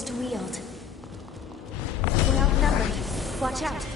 force to wield. We're outnumbered. Watch out.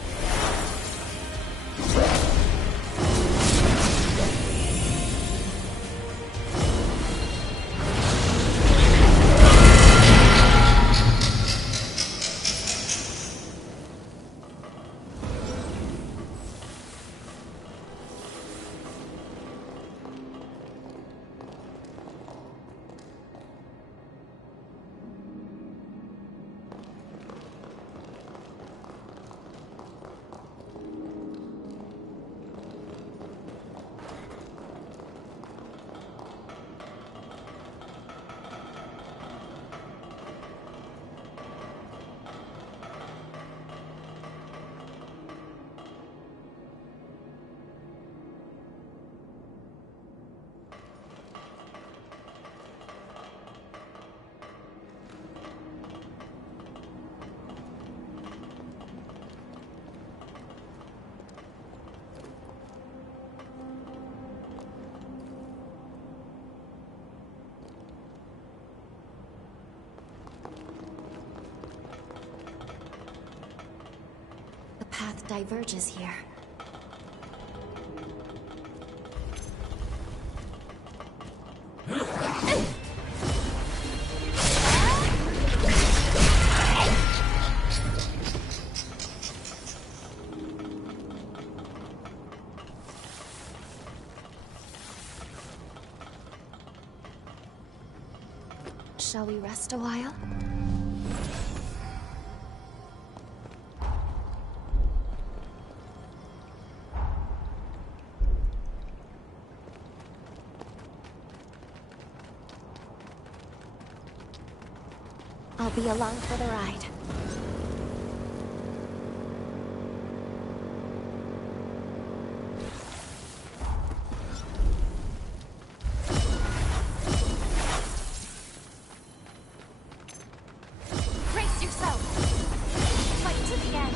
The path diverges here. Shall we rest a while? I'll be along for the ride. Brace yourself! Fight to the end!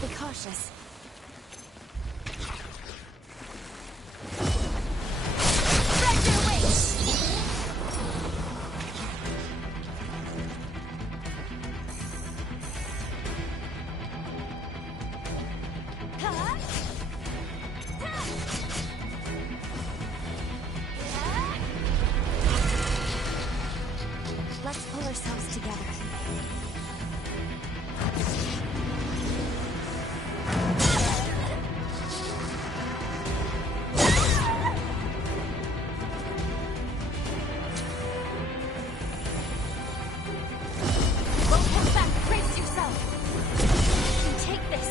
Be cautious. Spread your wings! Let's pull ourselves together. Brace yourself! You can take this!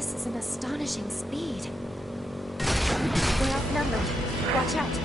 This is an astonishing speed. We're outnumbered. Watch out.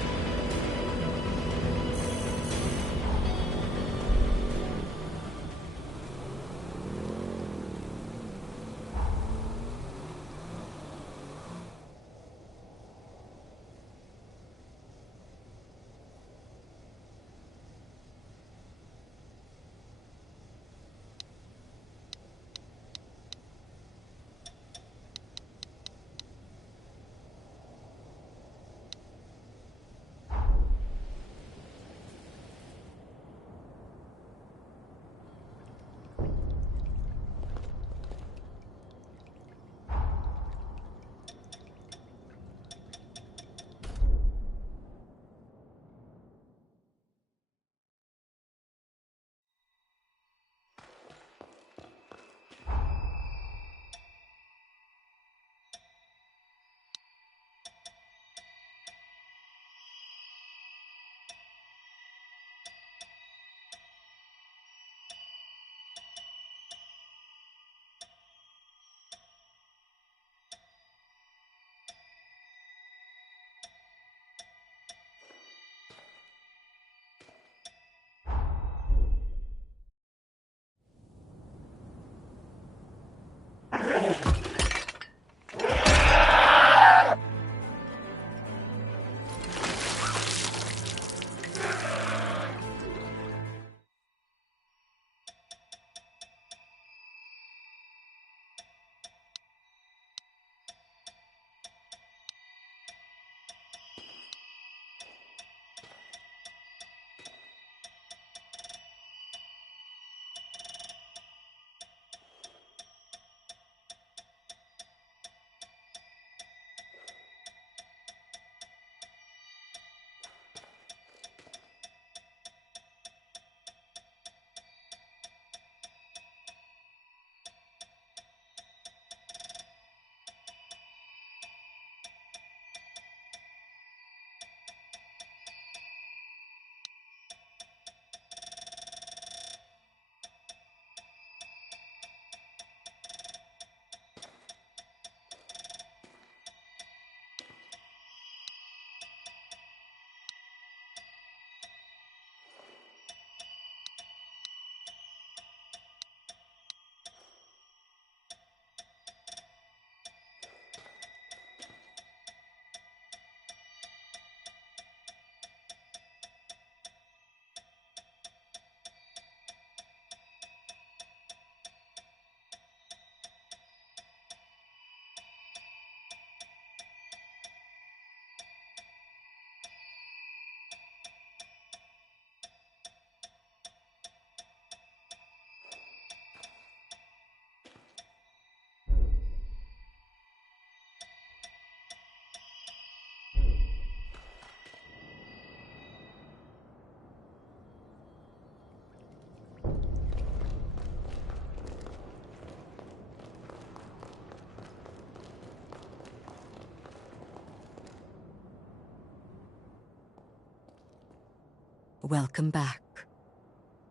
Welcome back.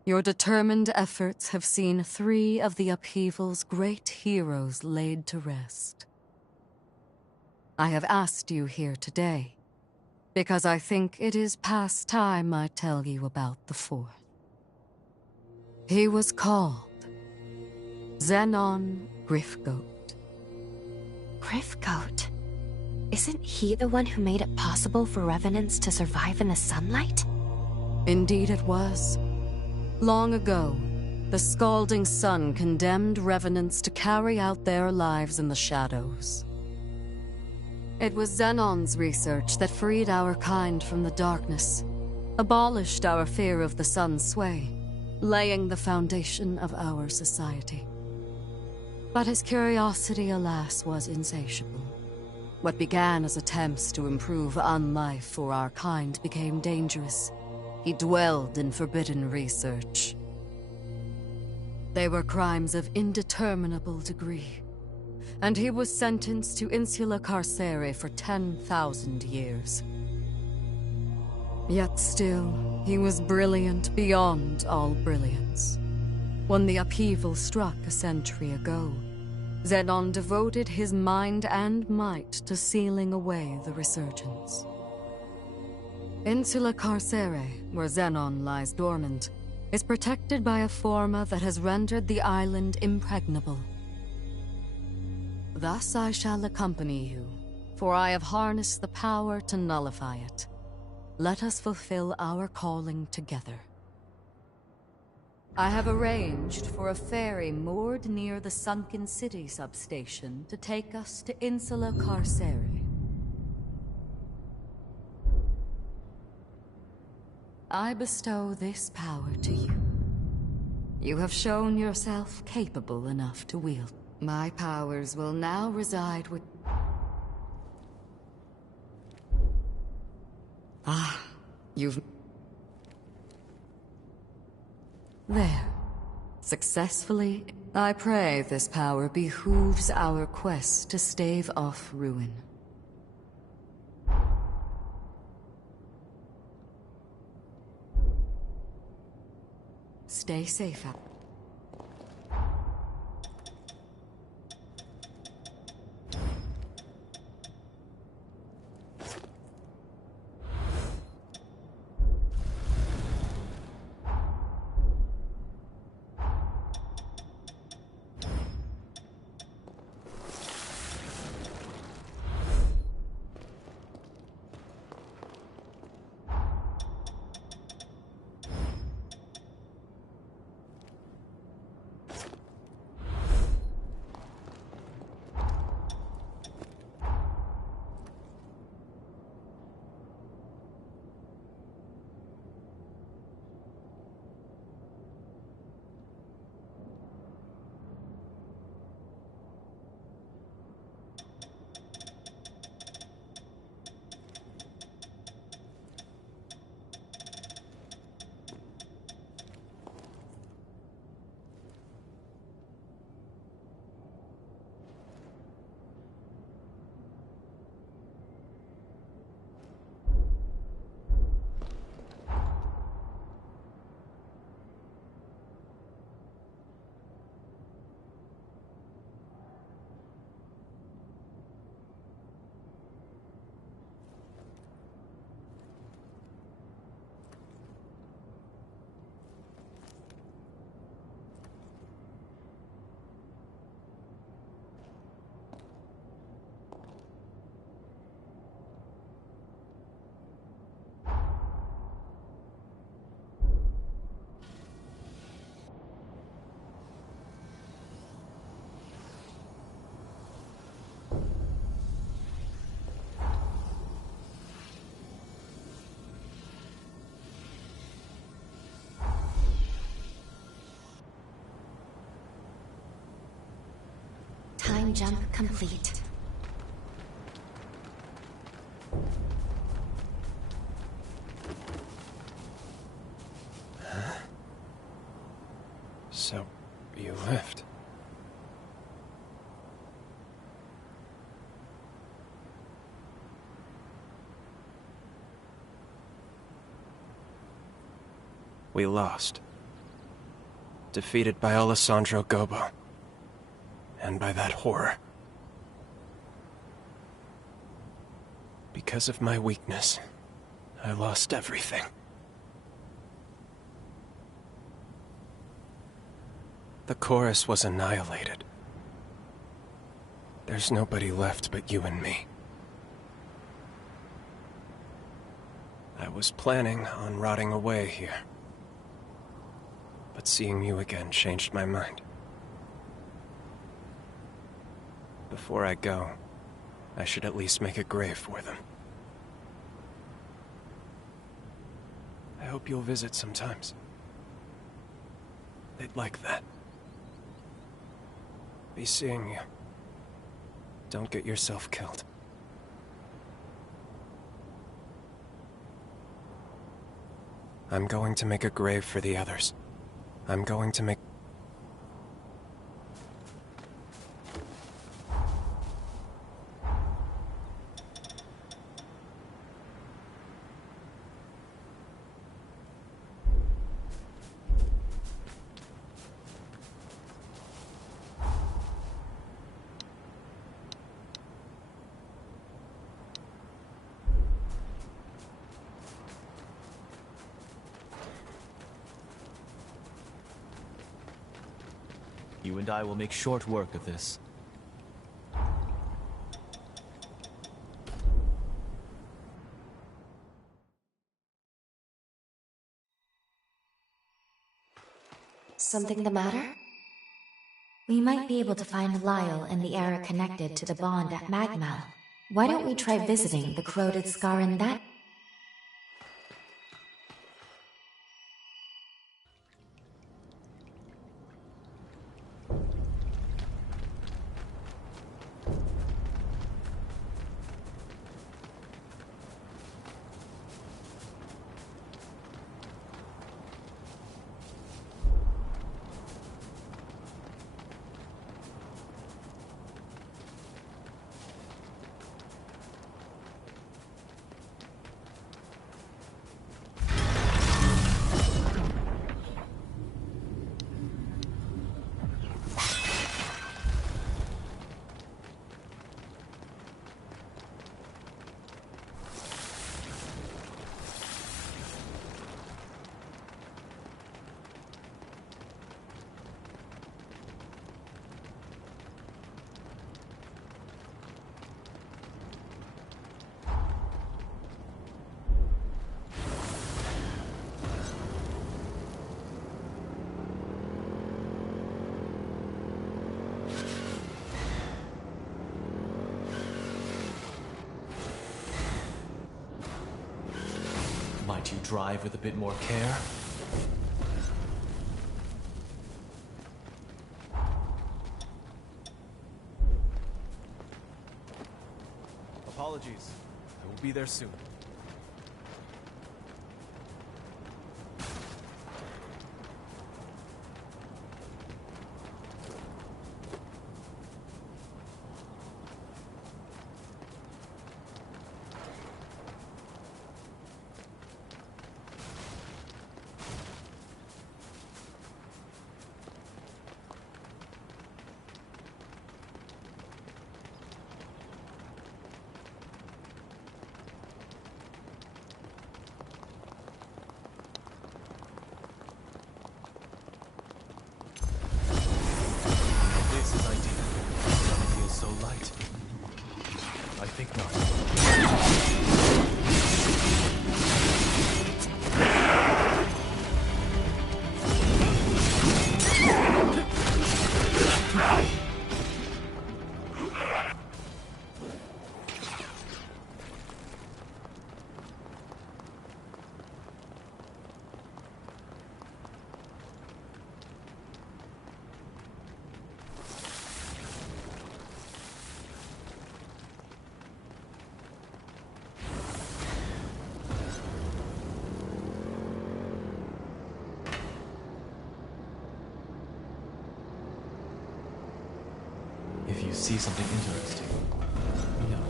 Your determined efforts have seen 3 of the upheaval's great heroes laid to rest. I have asked you here today because I think it is past time I tell you about the 4th. He was called Xenon Griffgoat. Griffgoat? Isn't he the one who made it possible for revenants to survive in the sunlight? Indeed it was. Long ago, the scalding sun condemned revenants to carry out their lives in the shadows. It was Xenon's research that freed our kind from the darkness, abolished our fear of the sun's sway, laying the foundation of our society. But his curiosity, alas, was insatiable. What began as attempts to improve unlife for our kind became dangerous. He dwelled in forbidden research. They were crimes of indeterminable degree, and he was sentenced to insula carcere for 10,000 years. Yet still, he was brilliant beyond all brilliance. When the upheaval struck a century ago, Zenon devoted his mind and might to sealing away the resurgence. Insula Carcere, where Zenon lies dormant, is protected by a forma that has rendered the island impregnable. Thus I shall accompany you, for I have harnessed the power to nullify it. Let us fulfill our calling together. I have arranged for a ferry moored near the Sunken City substation to take us to Insula Carcere. I bestow this power to you. You have shown yourself capable enough to wield. My powers will now reside with... Ah, you've... There. Successfully. I pray this power behooves our quest to stave off ruin. Stay safe out. Time jump complete. Huh? So, you left. We lost. Defeated by Alessandro Gobo. And by that horror. Because of my weakness, I lost everything. The chorus was annihilated. There's nobody left but you and me. I was planning on rotting away here. But seeing you again changed my mind. Before I go, I should at least make a grave for them. I hope you'll visit sometimes. They'd like that. Be seeing you. Don't get yourself killed. I'm going to make a grave for the others. I'm going to make... You and I will make short work of this. Something the matter? We might be able to find Lyle and the era connected to the bond at Magmal. Why don't we try visiting the corroded scar in that? Might you drive with a bit more care? Apologies. I will be there soon. I think not. If you see something interesting, let me know.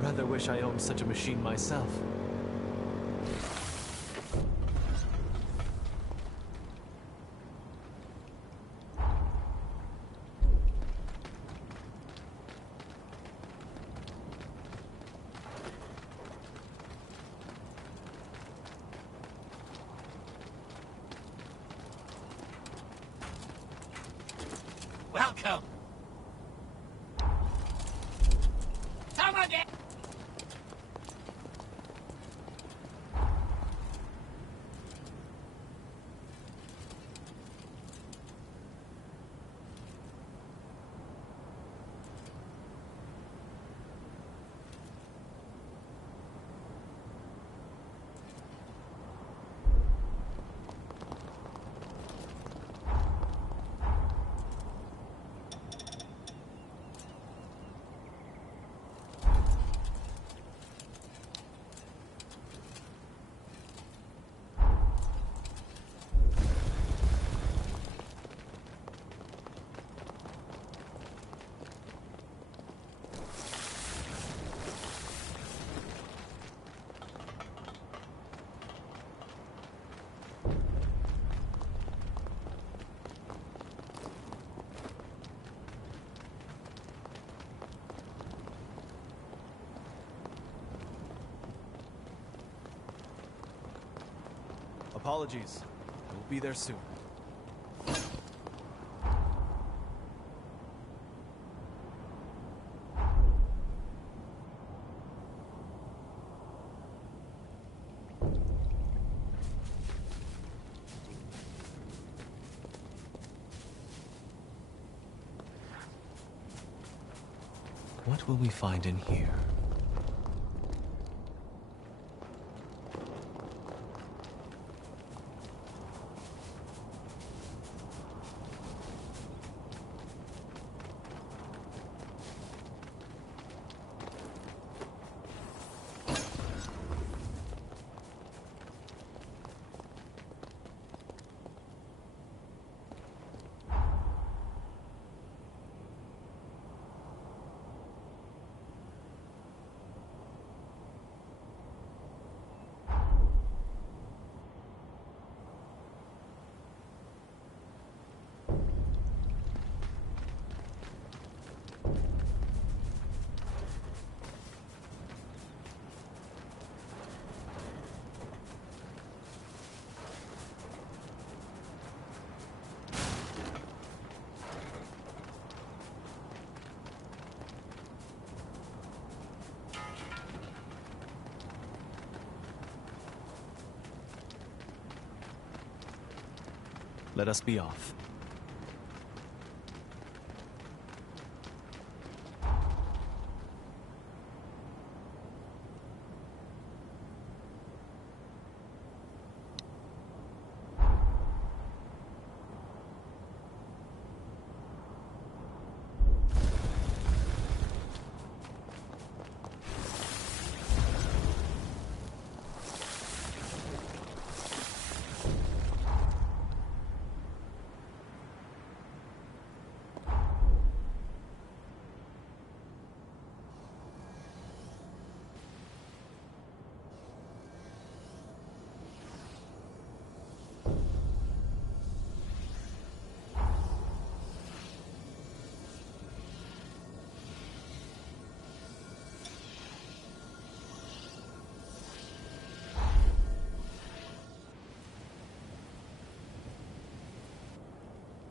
Rather wish I owned such a machine myself. Welcome! Come again! Apologies. We'll be there soon. What will we find in here? Let us be off.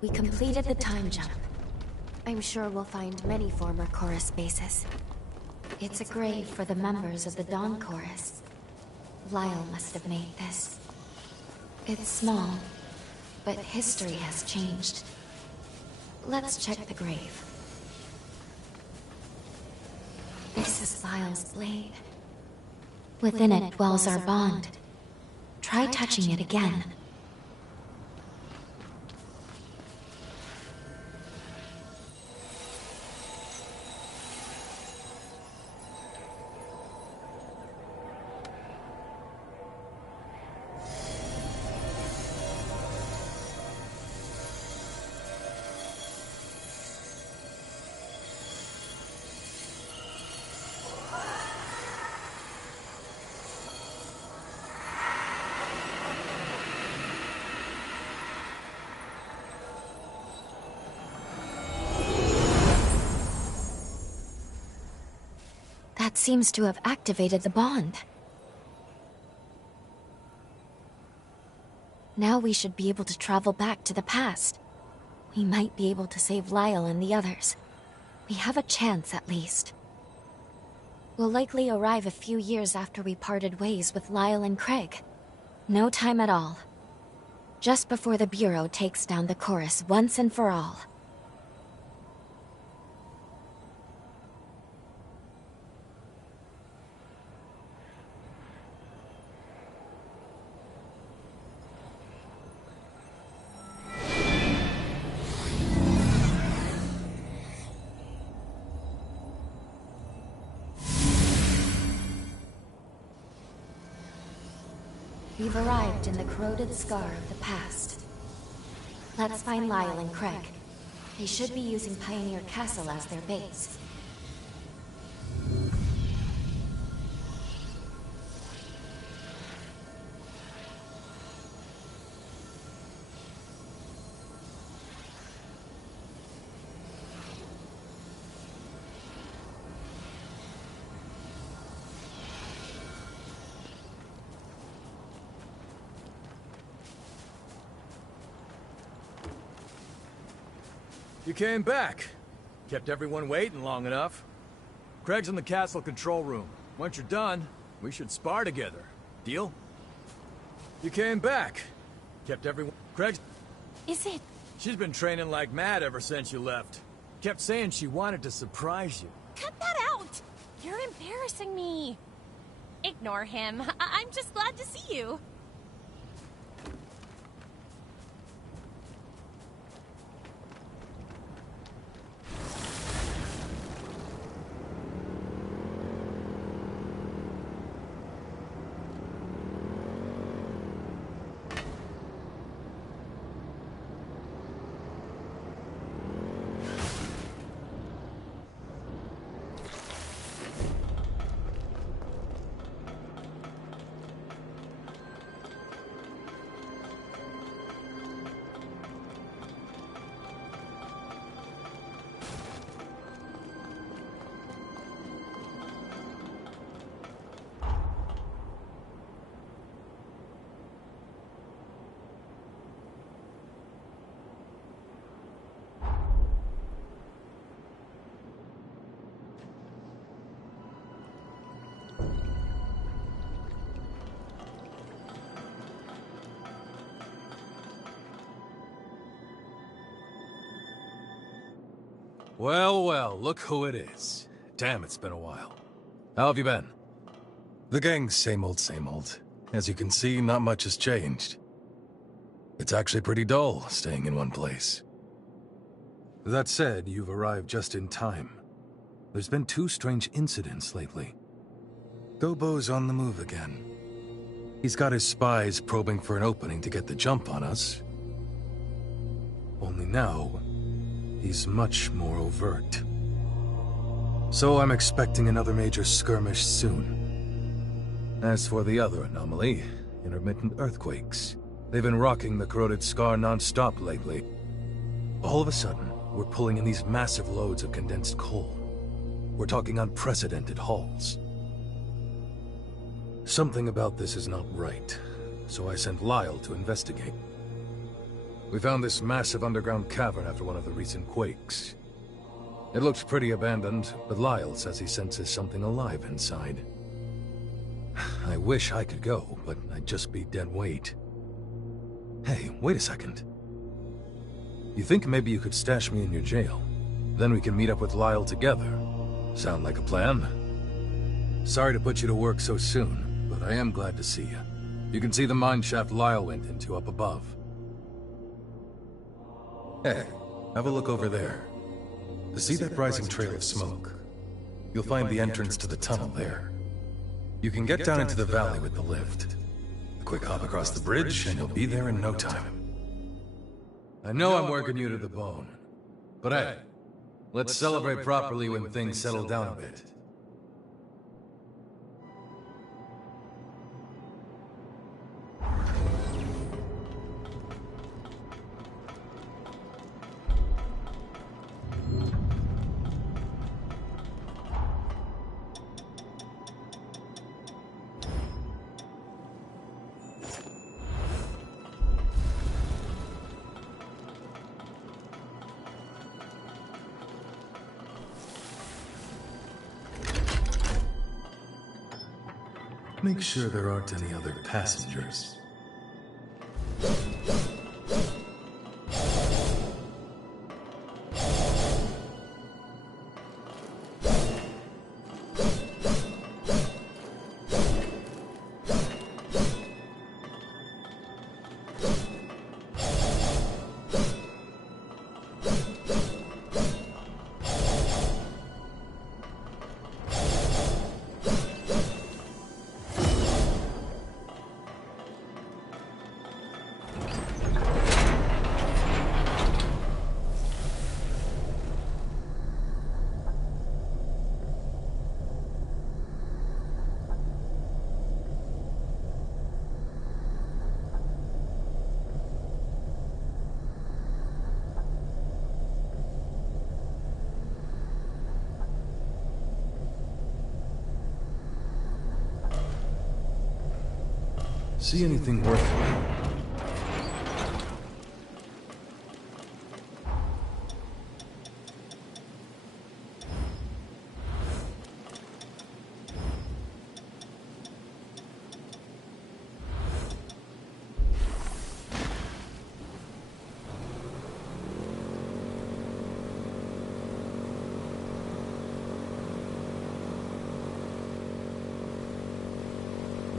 We completed the time jump. I'm sure we'll find many former chorus bases. It's a grave for the members of the Dawn Chorus. Lyle must have made this. It's small, but history has changed. Let's check the grave. This is Lyle's blade. Within it dwells our bond. Try touching it again. That seems to have activated the bond. Now we should be able to travel back to the past. We might be able to save Lyle and the others. We have a chance, at least. We'll likely arrive a few years after we parted ways with Lyle and Craig. No time at all. Just before the Bureau takes down the chorus once and for all. We've arrived in the corroded scar of the past. Let's find Lyle and Craig. They should be using Pioneer Castle as their base. You came back. Kept everyone waiting long enough. Craig's in the castle control room. Once you're done, we should spar together. Deal? You came back. Kept everyone... Craig's... Is it? She's been training like mad ever since you left. Kept saying she wanted to surprise you. Cut that out! You're embarrassing me. Ignore him. I'm just glad to see you. Well, well, look who it is. Damn, it's been a while. How have you been? The gang's same old, same old. As you can see, not much has changed. It's actually pretty dull, staying in one place. That said, you've arrived just in time. There's been 2 strange incidents lately. Gobo's on the move again. He's got his spies probing for an opening to get the jump on us. Only now, he's much more overt. So I'm expecting another major skirmish soon. As for the other anomaly, intermittent earthquakes. They've been rocking the corroded scar non-stop lately. All of a sudden, we're pulling in these massive loads of condensed coal. We're talking unprecedented hauls. Something about this is not right, so I sent Lyle to investigate. We found this massive underground cavern after one of the recent quakes. It looks pretty abandoned, but Lyle says he senses something alive inside. I wish I could go, but I'd just be dead weight. Hey, wait a second. You think maybe you could stash me in your jail? Then we can meet up with Lyle together. Sound like a plan? Sorry to put you to work so soon, but I am glad to see you. You can see the mine shaft Lyle went into up above. Hey, have a look over there. See that rising trail of smoke? You'll find the entrance to the tunnel there. You can get down into the valley with the lift. A quick hop across the bridge, and you'll be there in no time. I know I'm working you to the bone, but hey, let's celebrate properly when things settle down a bit. Make sure there aren't any other passengers. See anything worthwhile?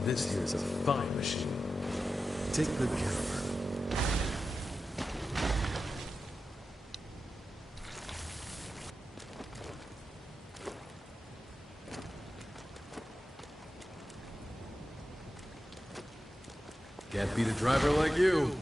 This here's a fine machine. Take good care of her. Can't beat a driver like you.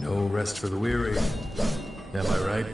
No rest for the weary. Am I right?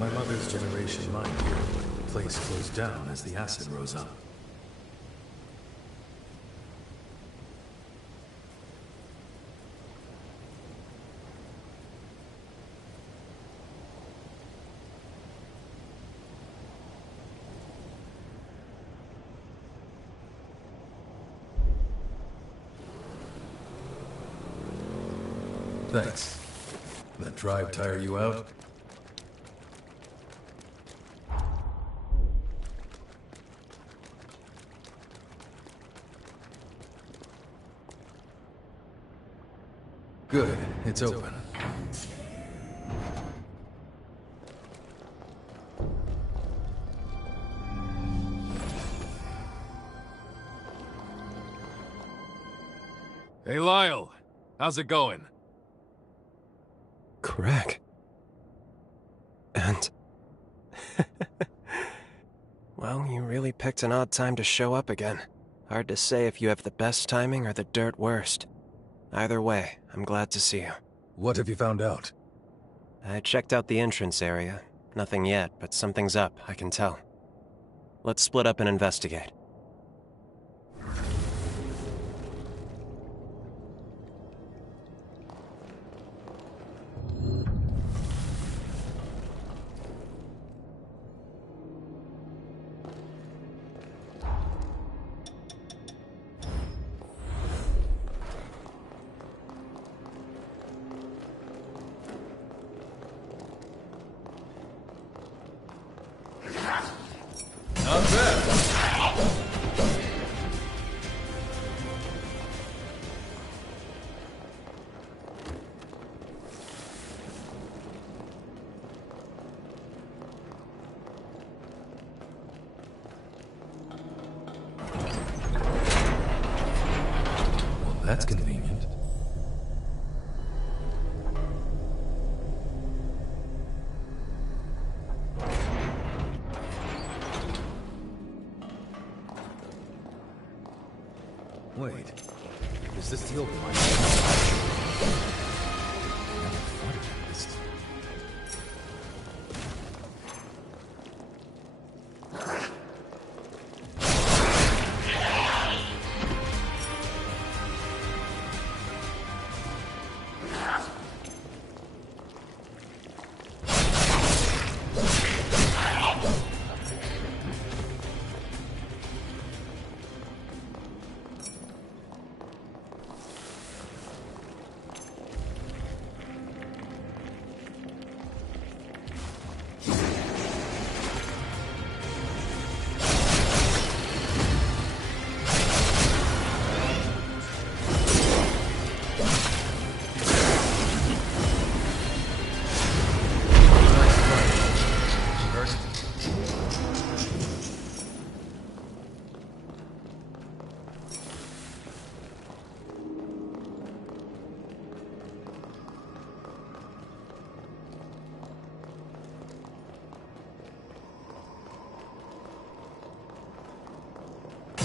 My mother's generation mined here, but the place closed down as the acid rose up. Thanks. That drive tire you out? Good, it's open. Hey Lyle, how's it going? Craig. And... well, you really picked an odd time to show up again. Hard to say if you have the best timing or the dirt worst. Either way, I'm glad to see you. What have you found out? I checked out the entrance area. Nothing yet, but something's up, I can tell. Let's split up and investigate. Not bad. Well, that's convenient. Wait, is this the old mine? Never thought of this.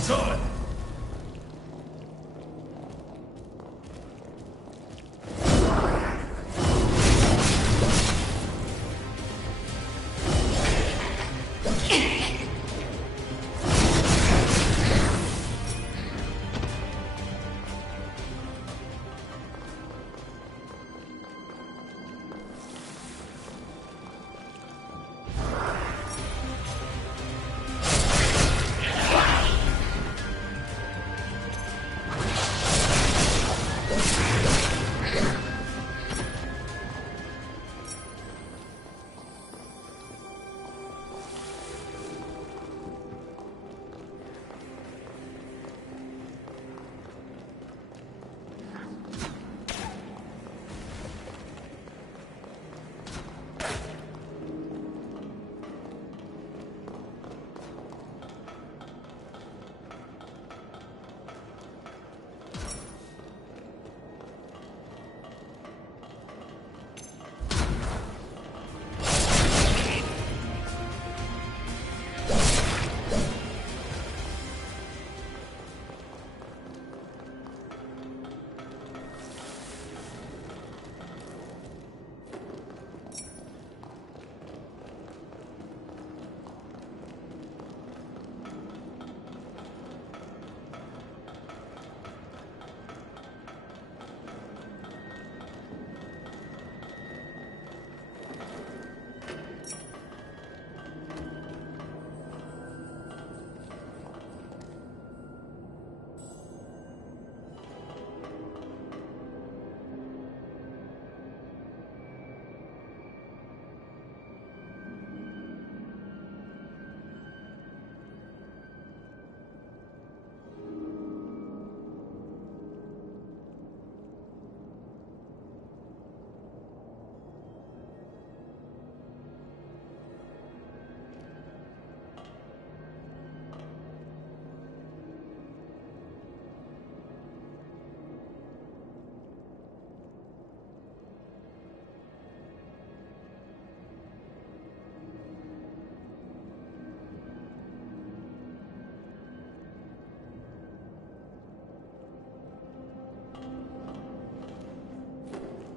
Done.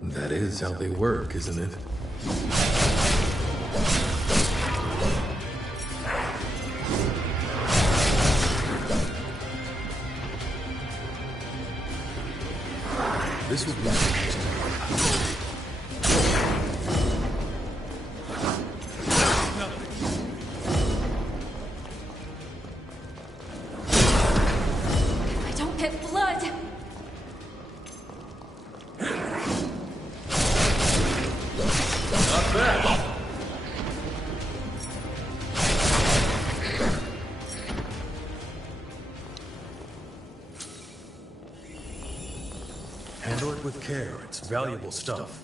That is how they work, isn't it? This will be... I don't get blood! Not bad. Handle it with care. It's valuable stuff.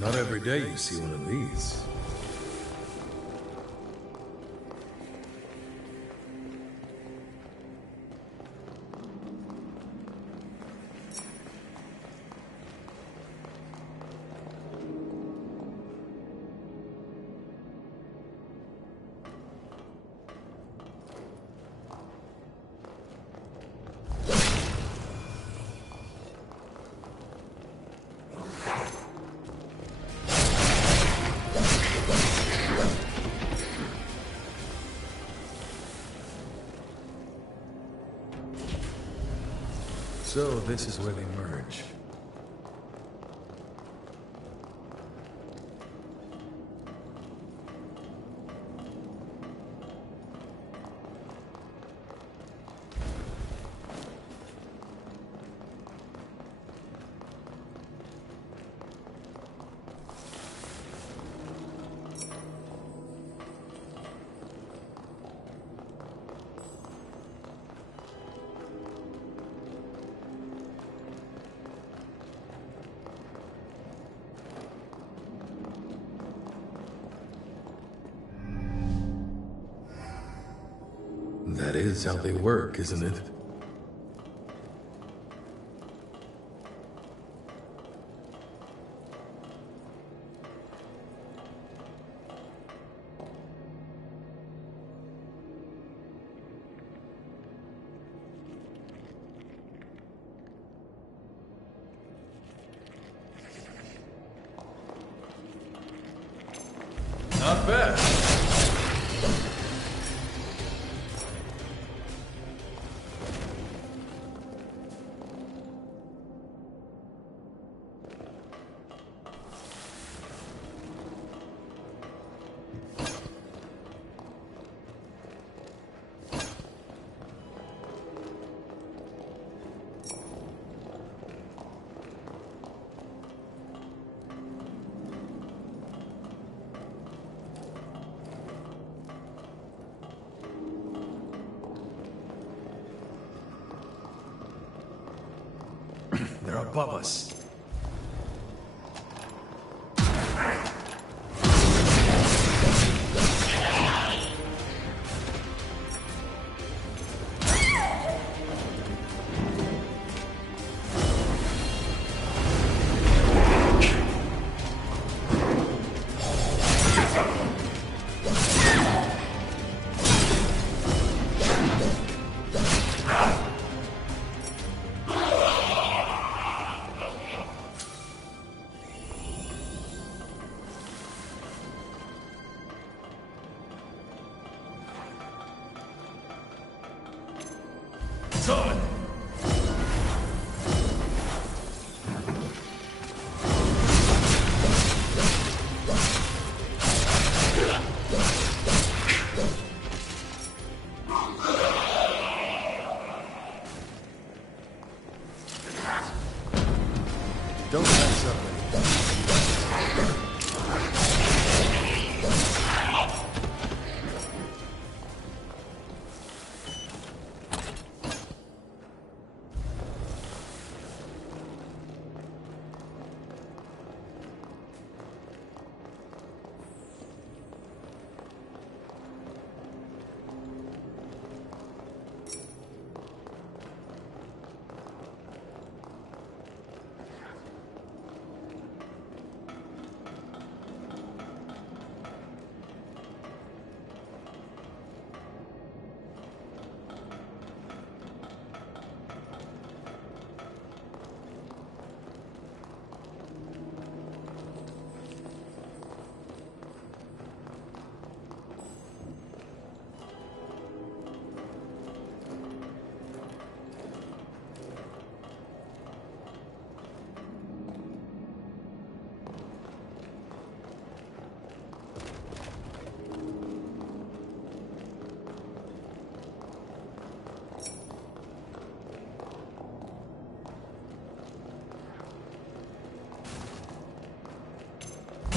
Not every day you see one of these. So this is where they merge. That is how they work, isn't it? Not bad. They're above us. Son! Don't mess up.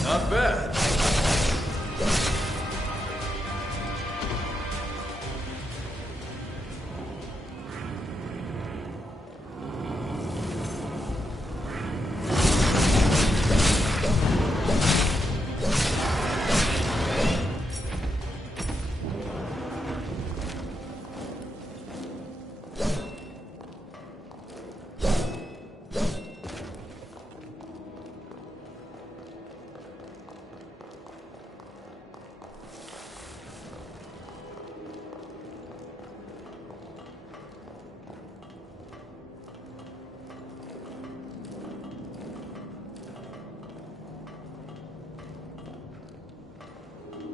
Not bad.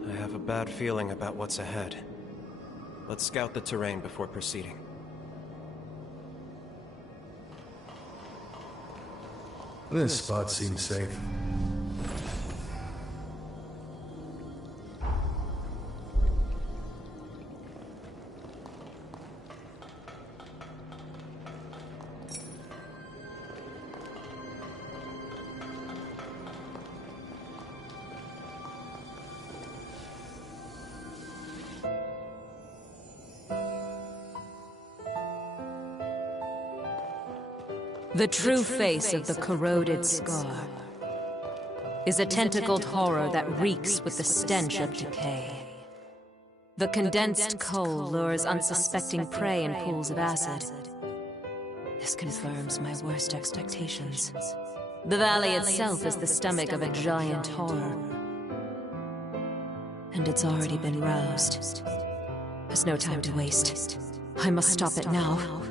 I have a bad feeling about what's ahead. Let's scout the terrain before proceeding. This spot seems safe. The true face of the corroded scar is a tentacled horror that reeks with the stench of decay. The condensed coal lures unsuspecting prey in pools of acid. This confirms my worst expectations. The valley itself is the stomach of a giant horror. And it's already been roused. There's no time to waste. I must stop it now.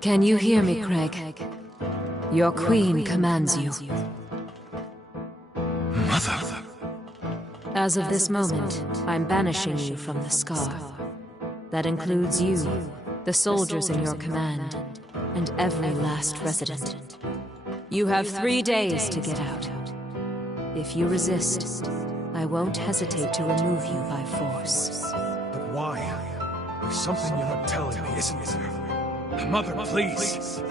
Can you hear me, Craig? Your queen commands you. Mother! As of this moment, I'm banishing you from the Scar. That includes you, the soldiers in your command, and every last resident. You have 3 days to get out. If you resist, I won't hesitate to remove you by force. But why? There's something you're not telling me, isn't there? Mother, please!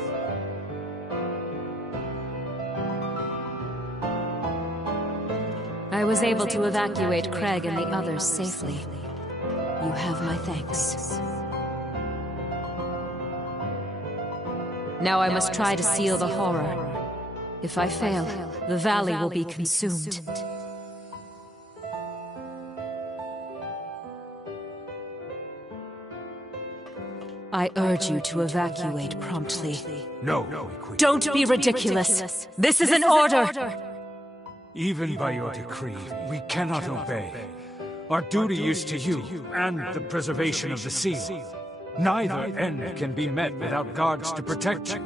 I was able to evacuate Craig and the others safely. You have my thanks. Now I must try to seal the horror. If I fail, the valley will be consumed. I urge you to evacuate promptly. No, Don't be ridiculous! This is an order! Even by your decree, we cannot obey. Our duty is to you, and the preservation of the seal. Neither end can be met without guards to protect you.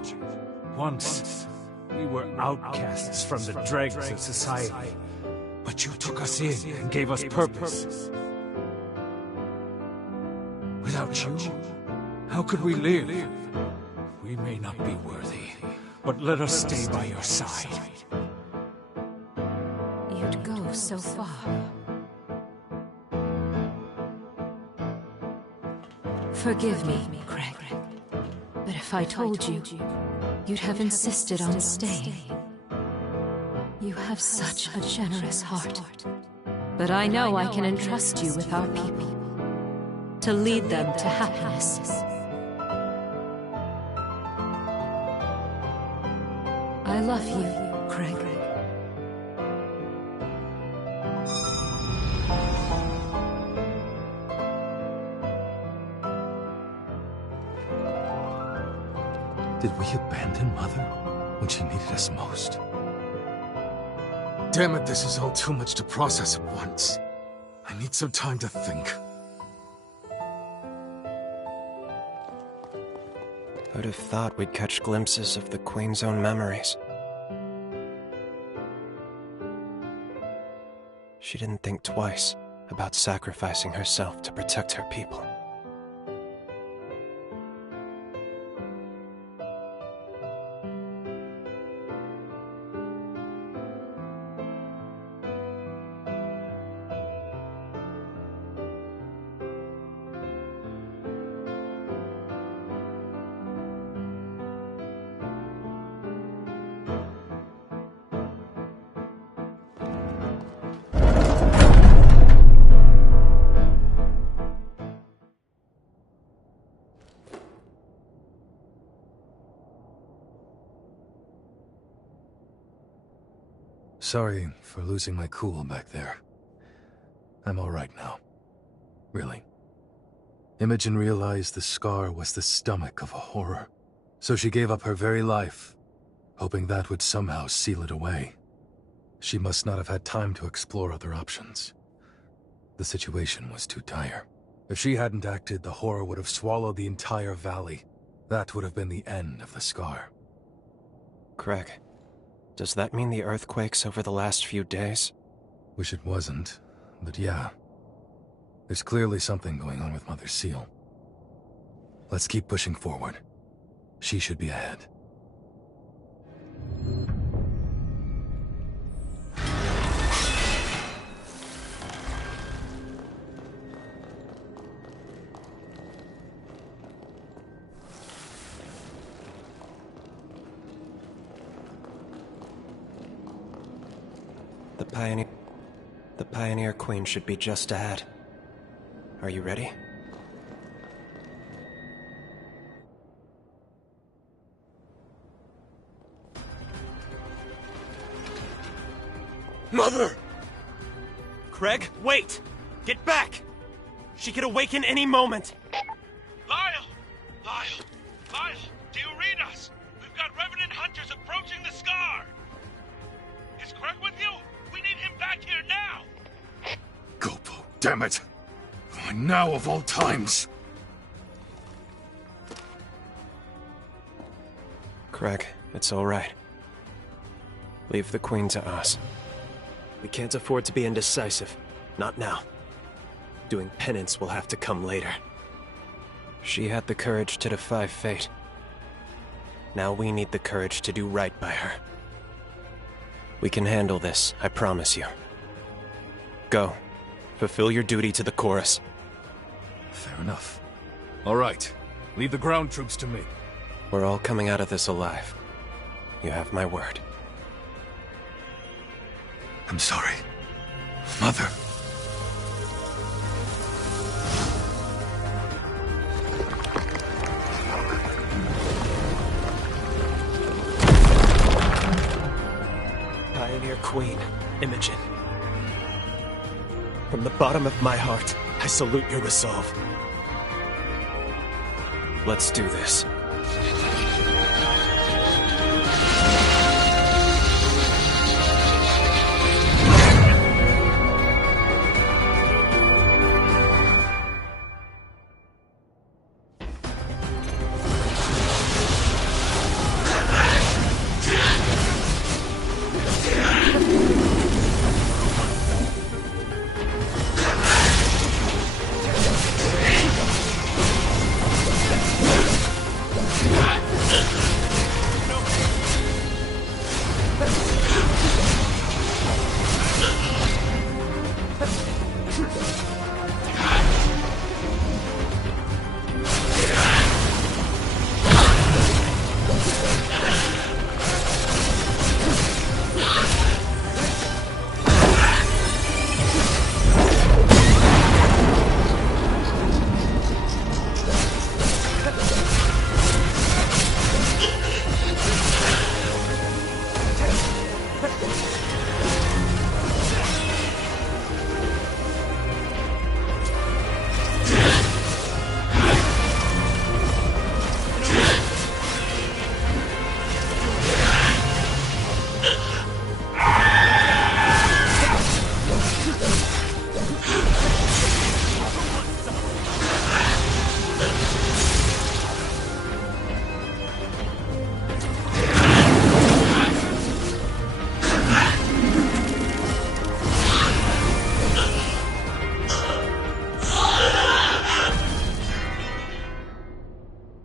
Once, we were outcasts from the dregs of society. But you took us in and gave us purpose. Without you, how could we live? We may not be worthy, but let us stay by your side. You'd go so far. Forgive me, Craig. But if I told you, you'd have insisted on staying. You have such a generous heart. But I know I can entrust you with our people, to lead them to happiness. I love you, Craig. Did we abandon Mother when she needed us most? Damn it, this is all too much to process at once. I need some time to think. Who'd have thought we'd catch glimpses of the Queen's own memories? She didn't think twice about sacrificing herself to protect her people. Sorry for losing my cool back there. I'm all right now. Really. Imogen realized the scar was the stomach of a horror, so she gave up her very life, hoping that would somehow seal it away. She must not have had time to explore other options. The situation was too dire. If she hadn't acted, the horror would have swallowed the entire valley. That would have been the end of the scar. Craig, does that mean the earthquakes over the last few days? Wish it wasn't, but yeah. There's clearly something going on with Mother Seal. Let's keep pushing forward. She should be ahead. The Pioneer Queen should be just ahead. Are you ready? Mother! Craig, wait! Get back! She could awaken any moment! Lyle! Lyle! Lyle! Do you read us? We've got Revenant hunters approaching the Scar! Is Craig with you? We need him back here now! Gopo, damn it! Why now of all times? Craig, it's all right. Leave the Queen to us. We can't afford to be indecisive. Not now. Doing penance will have to come later. She had the courage to defy fate. Now we need the courage to do right by her. We can handle this, I promise you. Go. Fulfill your duty to the chorus. Fair enough. All right. Leave the ground troops to me. We're all coming out of this alive. You have my word. I'm sorry. Mother. Pioneer Queen, Imogen. From the bottom of my heart, I salute your resolve. Let's do this.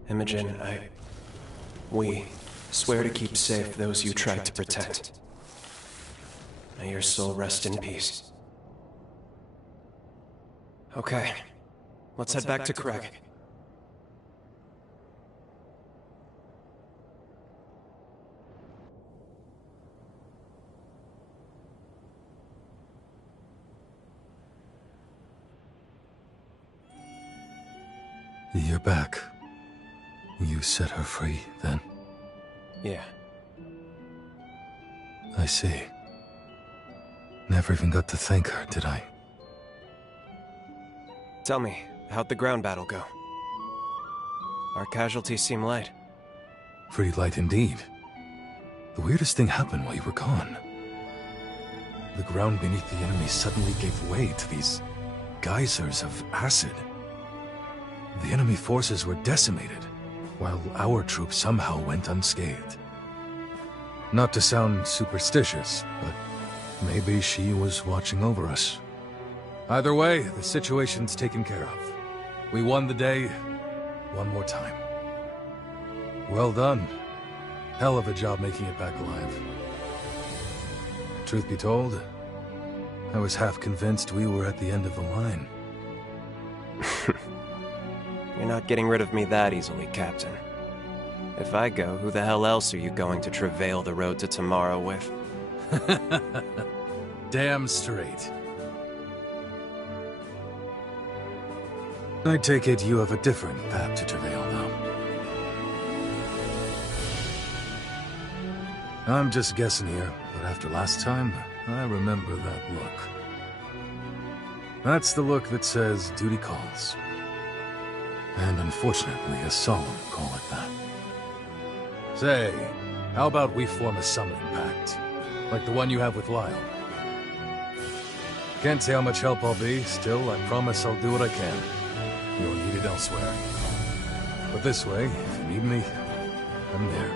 Imogen, we swear to keep safe those you tried to protect. May your soul rest in peace. Okay, let's head back to Craig. You're back. You set her free, then? Yeah. I see. Never even got to thank her, did I? Tell me, how'd the ground battle go? Our casualties seem light. Pretty light indeed. The weirdest thing happened while you were gone. The ground beneath the enemy suddenly gave way to these geysers of acid. The enemy forces were decimated, while our troops somehow went unscathed. Not to sound superstitious, but maybe she was watching over us. Either way, the situation's taken care of. We won the day one more time. Well done. Hell of a job making it back alive. Truth be told, I was half convinced we were at the end of the line. You're not getting rid of me that easily, Captain. If I go, who the hell else are you going to travail the road to tomorrow with? Damn straight. I take it you have a different path to travail now. I'm just guessing here, but after last time, I remember that look. That's the look that says duty calls. And unfortunately, a solemn call at that. Say, how about we form a summoning pact? Like the one you have with Lyle. Can't say how much help I'll be, still, I promise I'll do what I can. You'll need it elsewhere. But this way, if you need me, I'm there.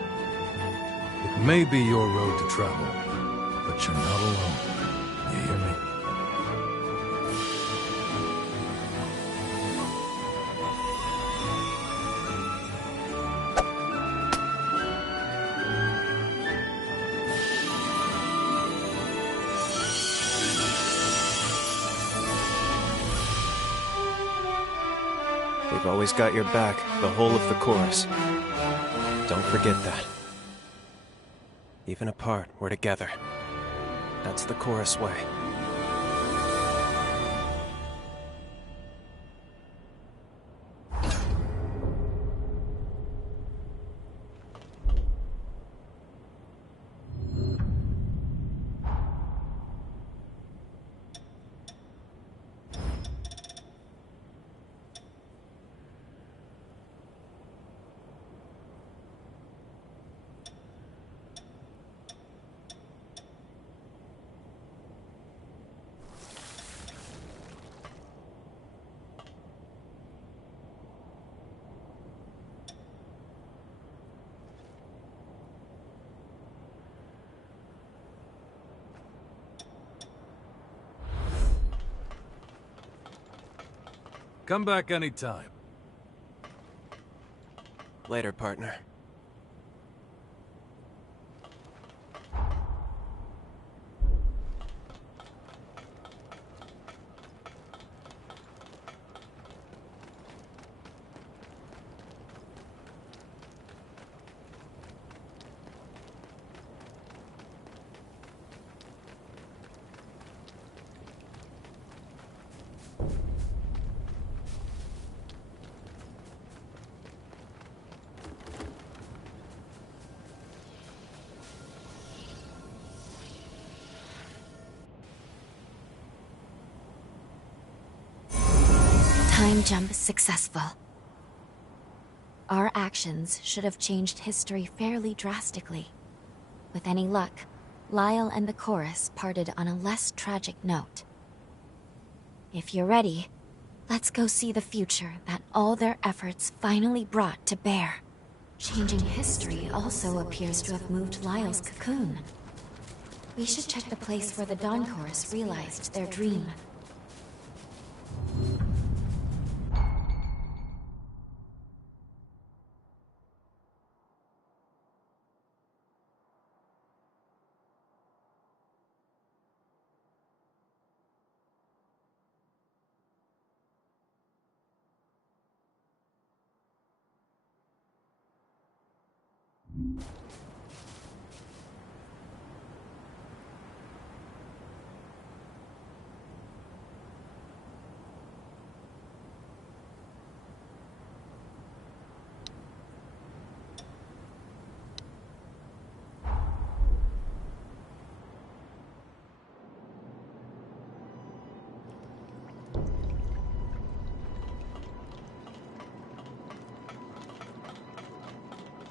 It may be your road to travel, but you're not alone. You hear me? We've always got your back, the whole of the chorus. Don't forget that. Even apart, we're together. That's the chorus way. Come back anytime. Later, partner. Time jump successful. Our actions should have changed history fairly drastically. With any luck, Lyle and the chorus parted on a less tragic note. If you're ready, let's go see the future that all their efforts finally brought to bear. Changing history also appears to have moved Lyle's cocoon. We should check the place where the Dawn Chorus realized their dream.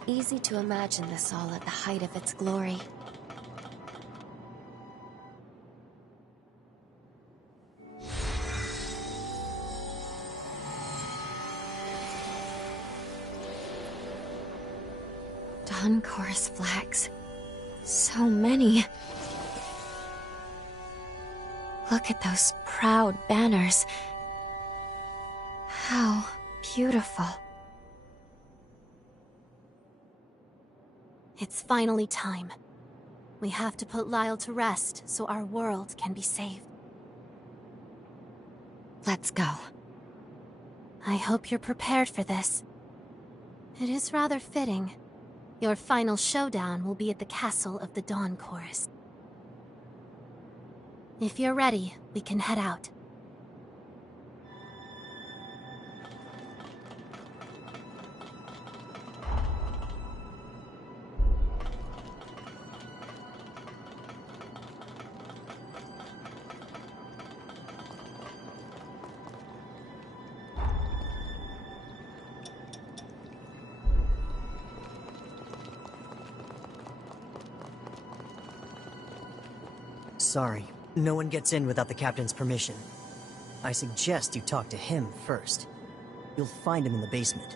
Easy to imagine this all at the height of its glory. Dawn Chorus flags. So many. Look at those proud banners. How beautiful. It's finally time. We have to put Lyle to rest so our world can be saved. Let's go. I hope you're prepared for this. It is rather fitting. Your final showdown will be at the castle of the Dawn Chorus. If you're ready, we can head out. Sorry, no one gets in without the captain's permission. I suggest you talk to him first. You'll find him in the basement.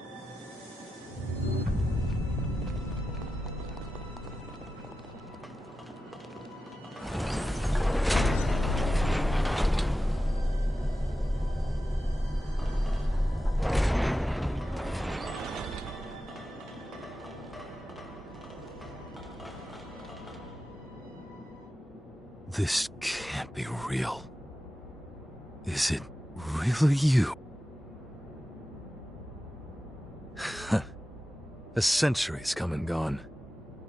This can't be real. Is it really you? A century's come and gone,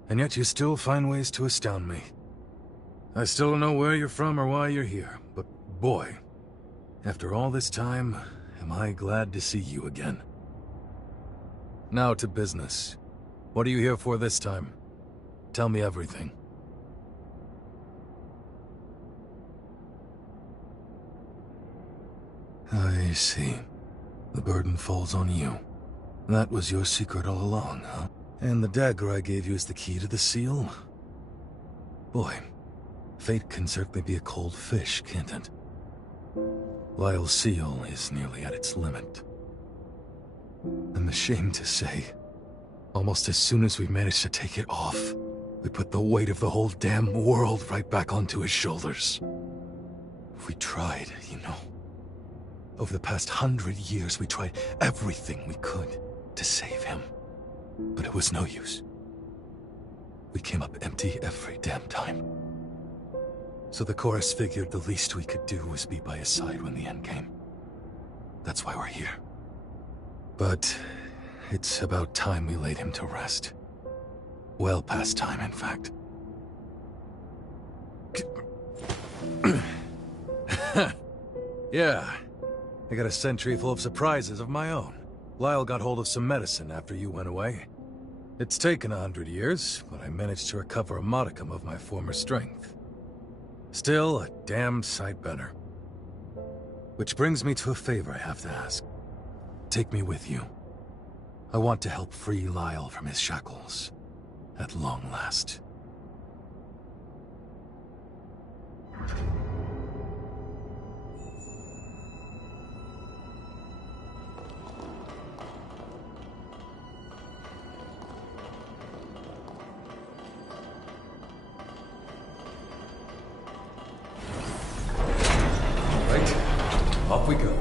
and yet you still find ways to astound me. I still don't know where you're from or why you're here, but boy, after all this time, am I glad to see you again. Now to business. What are you here for this time? Tell me everything. I see. The burden falls on you. That was your secret all along, huh? And the dagger I gave you is the key to the seal? Boy, fate can certainly be a cold fish, can't it? Lyle's seal is nearly at its limit. I'm ashamed to say, almost as soon as we managed to take it off, we put the weight of the whole damn world right back onto his shoulders. We tried, you know. Over the past 100 years, we tried everything we could to save him. But it was no use. We came up empty every damn time. So the chorus figured the least we could do was be by his side when the end came. That's why we're here. But it's about time we laid him to rest. Well past time, in fact. Yeah. I got a century full of surprises of my own. Lyle got hold of some medicine after you went away. It's taken 100 years, but I managed to recover a modicum of my former strength. Still a damn sight better. Which brings me to a favor I have to ask. Take me with you. I want to help free Lyle from his shackles. At long last. Off we go.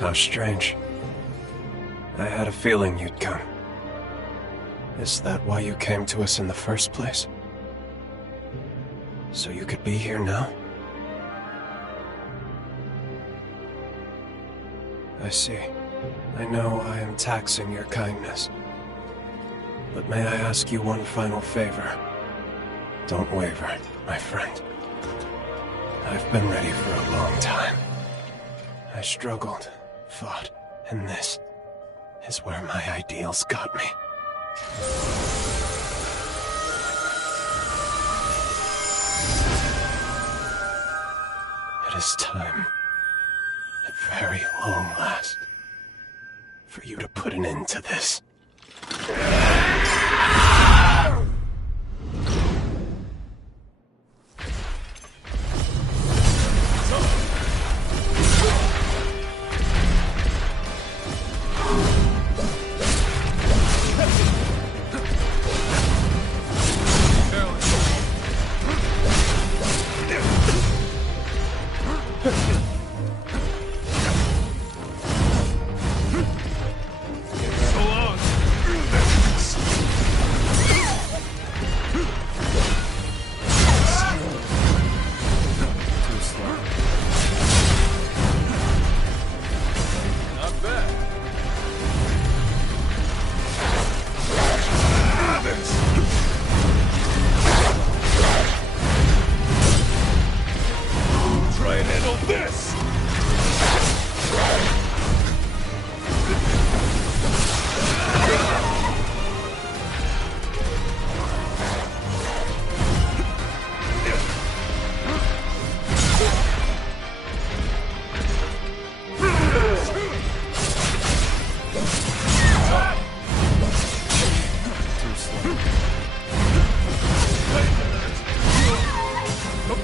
How strange. I had a feeling you'd come. Is that why you came to us in the first place? So you could be here now? I see. I know I am taxing your kindness. But may I ask you one final favor? Don't waver, my friend. I've been ready for a long time. I struggled, fought, and this is where my ideals got me. It is time, at very long last, for you to put an end to this.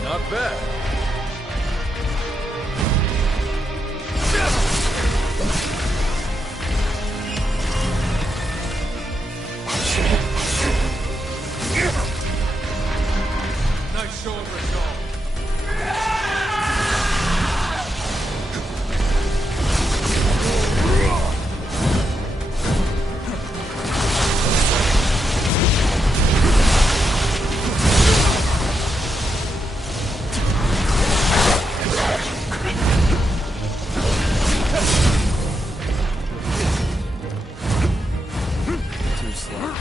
Not bad. Nice show of resolve. Too slow.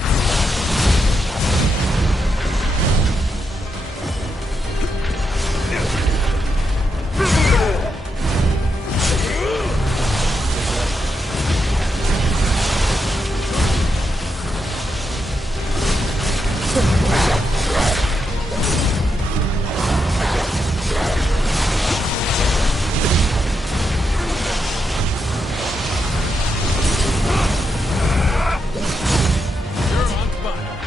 You're on fire.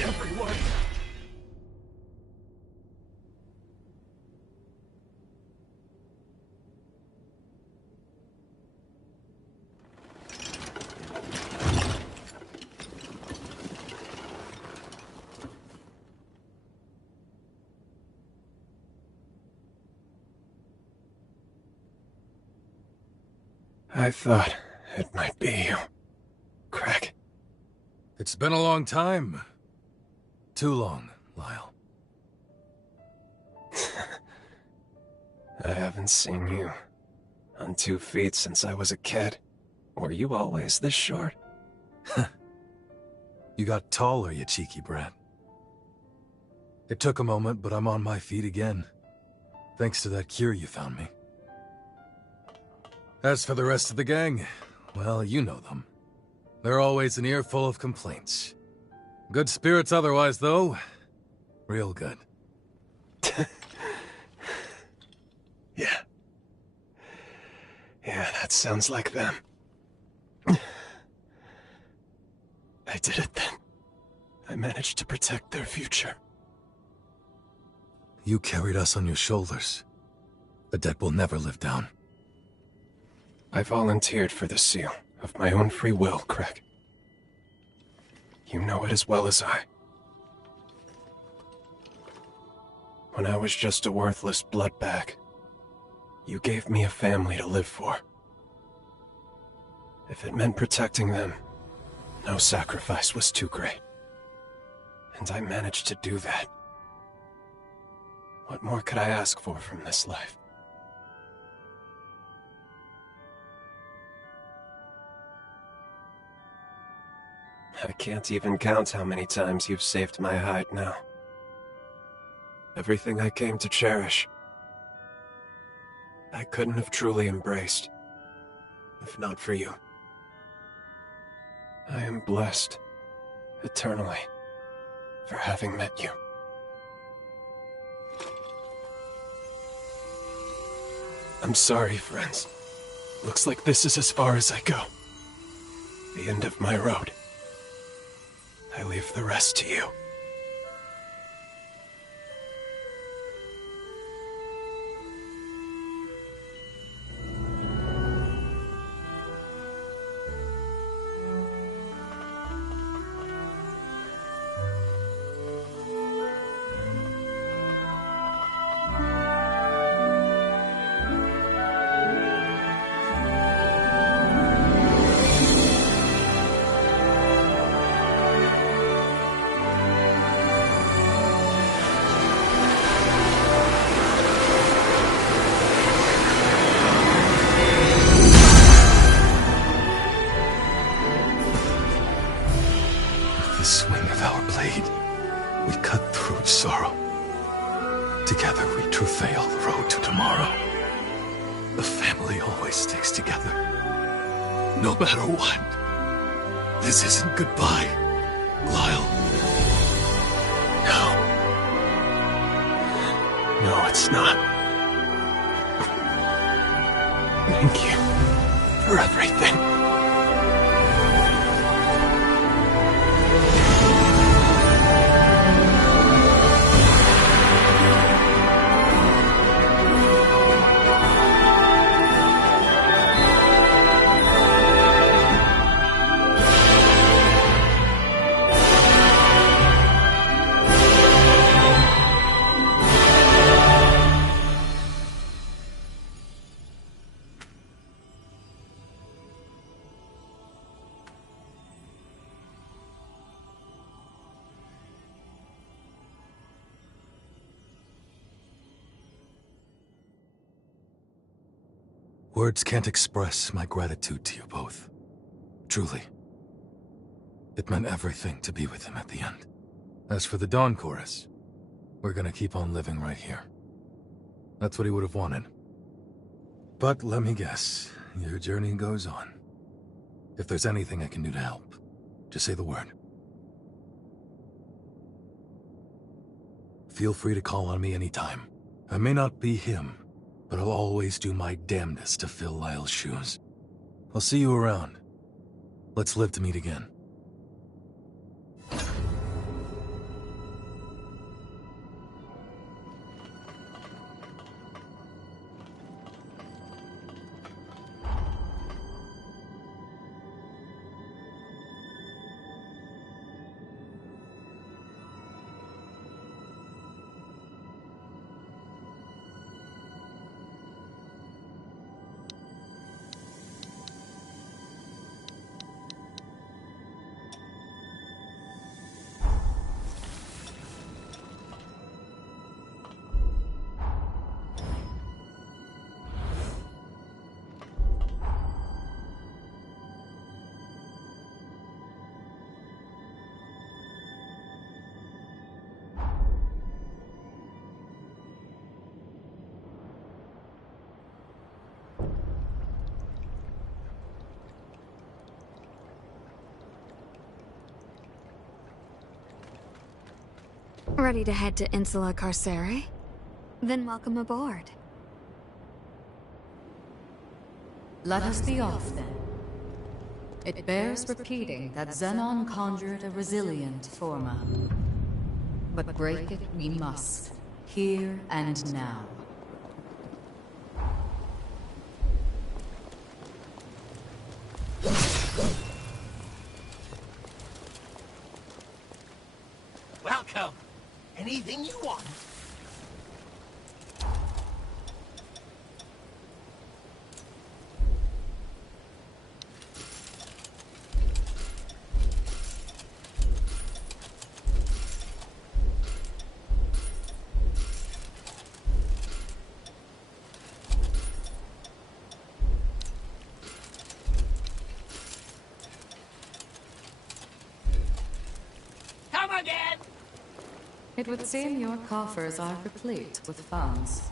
Everyone. I thought it might be you, Craig. It's been a long time. Too long, Lyle. I haven't seen you on 2 feet since I was a kid. Were you always this short? You got taller, you cheeky brat. It took a moment, but I'm on my feet again. Thanks to that cure you found me. As for the rest of the gang, well, you know them. They're always an earful of complaints. Good spirits otherwise, though. Real good. Yeah. Yeah, that sounds like them. I did it then. I managed to protect their future. You carried us on your shoulders. A debt we'll never live down. I volunteered for the seal, of my own free will, Craig. You know it as well as I. When I was just a worthless blood bag, you gave me a family to live for. If it meant protecting them, no sacrifice was too great. And I managed to do that. What more could I ask for from this life? I can't even count how many times you've saved my hide now. Everything I came to cherish, I couldn't have truly embraced, if not for you. I am blessed, eternally, for having met you. I'm sorry, friends. Looks like this is as far as I go. The end of my road. I leave the rest to you. The swing of our blade, we cut through sorrow. Together we travail the road to tomorrow. The family always sticks together. No matter what. This isn't goodbye, Lyle. No. No, it's not. Thank you for everything. Words can't express my gratitude to you both. Truly. It meant everything to be with him at the end. As for the Dawn Chorus, we're gonna keep on living right here. That's what he would have wanted. But let me guess, your journey goes on. If there's anything I can do to help, just say the word. Feel free to call on me anytime. I may not be him, but I'll always do my damnedest to fill Lyle's shoes. I'll see you around. Let's live to meet again. Ready to head to Insula Carcere? Then welcome aboard. Let us be off, then. It bears repeating that Xenon conjured a resilient Forma. But break it we must, here and now. Welcome. Anything you want. Come again! It would seem your coffers are replete with funds.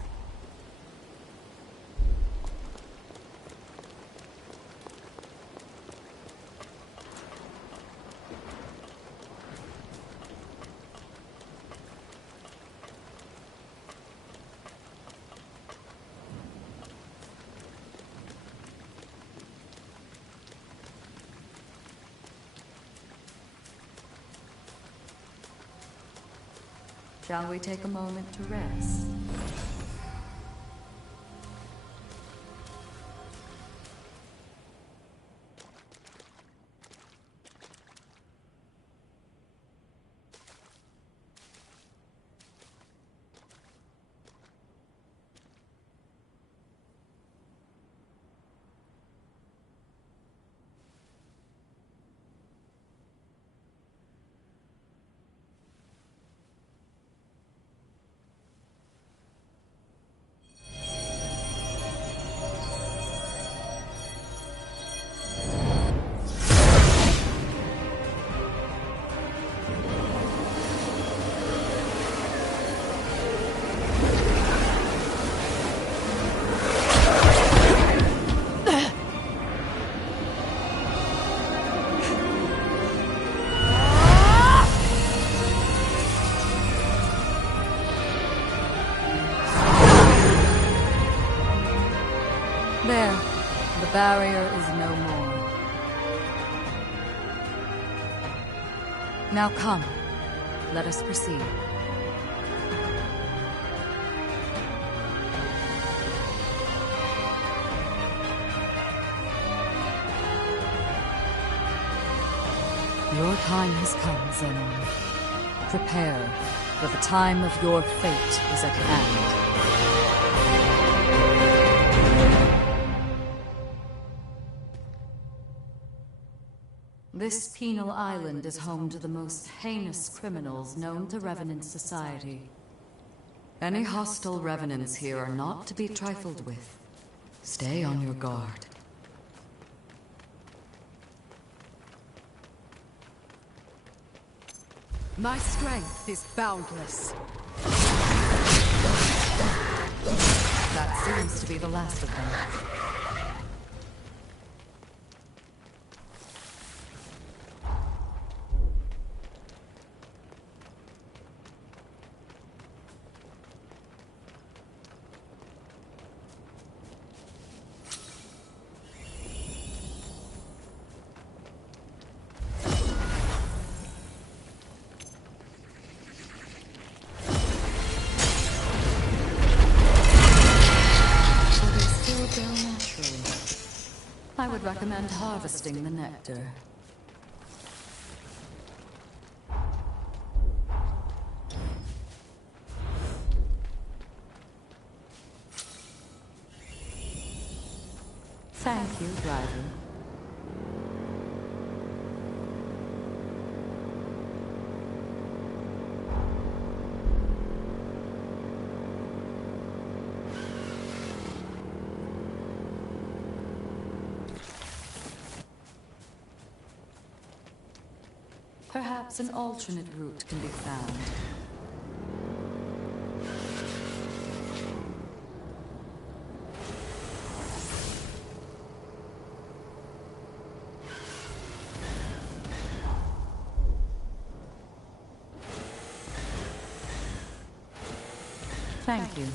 Shall we take a moment to rest? There. The barrier is no more. Now come. Let us proceed. Your time has come, Zenon. Prepare, for the time of your fate is at hand. This penal island is home to the most heinous criminals known to Revenant society. Any hostile Revenants here are not to be trifled with. Stay on your guard. My strength is boundless. That seems to be the last of them. I would recommend harvesting the nectar. Thank you, driver. Perhaps an alternate route can be found. Thank you.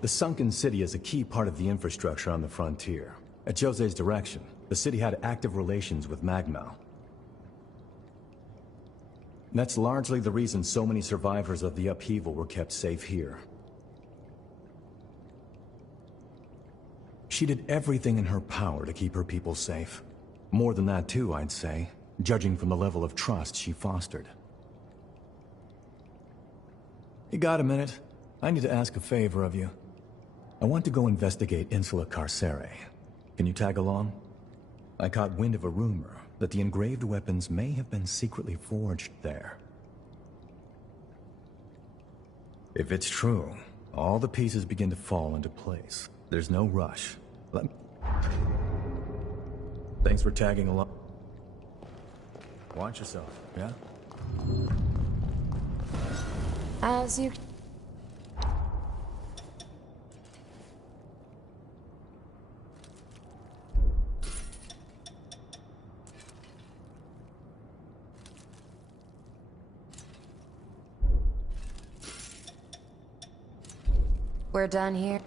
The sunken city is a key part of the infrastructure on the frontier. At Jose's direction, the city had active relations with Magmal. That's largely the reason so many survivors of the upheaval were kept safe here. She did everything in her power to keep her people safe. More than that too, I'd say, judging from the level of trust she fostered. You got a minute? I need to ask a favor of you. I want to go investigate Insula Carcere. Can you tag along? I caught wind of a rumor that the engraved weapons may have been secretly forged there. If it's true, all the pieces begin to fall into place. There's no rush. Thanks for tagging along. Watch yourself, yeah? As you... We're done here.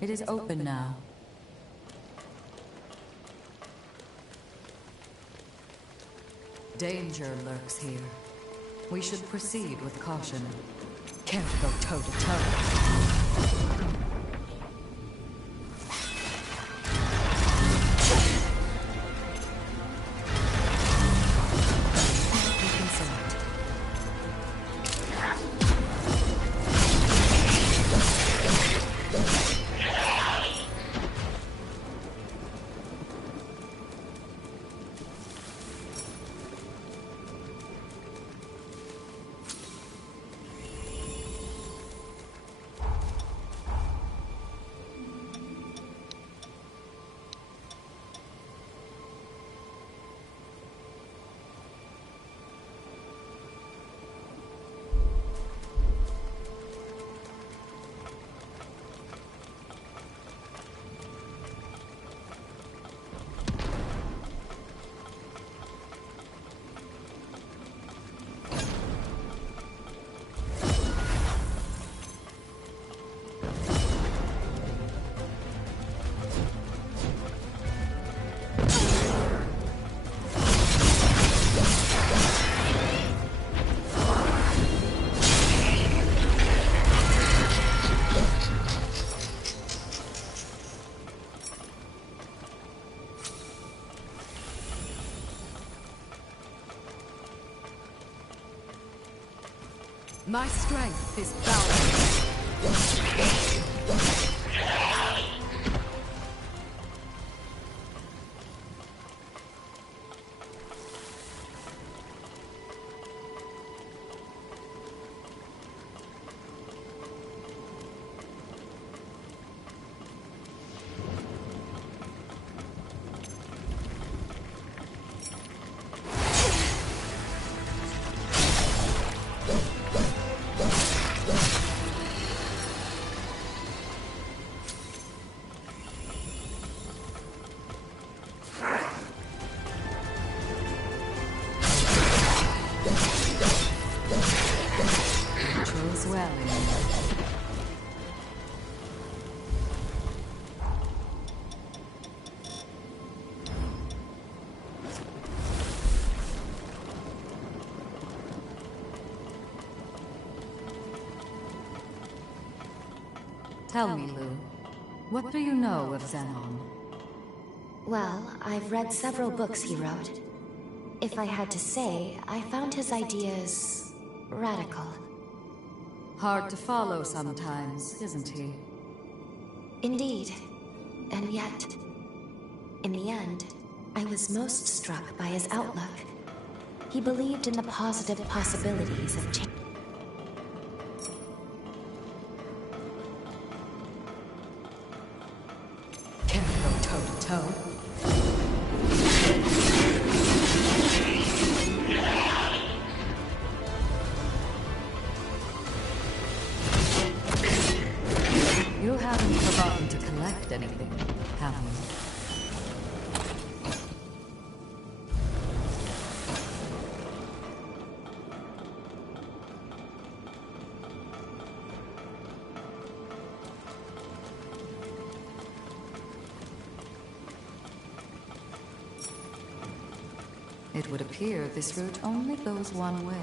It is open now. Danger lurks here. We should proceed with caution. Care to go toe-to-toe? My strength is boundless. Tell me, Lou, what do you know of Xenon? Well, I've read several books he wrote. If I had to say, I found his ideas radical. Hard to follow sometimes, isn't he? Indeed. And yet, in the end, I was most struck by his outlook. He believed in the positive possibilities of change. Can we go toe-to-toe? You haven't forgotten to collect anything, have you? It would appear this route only goes one way.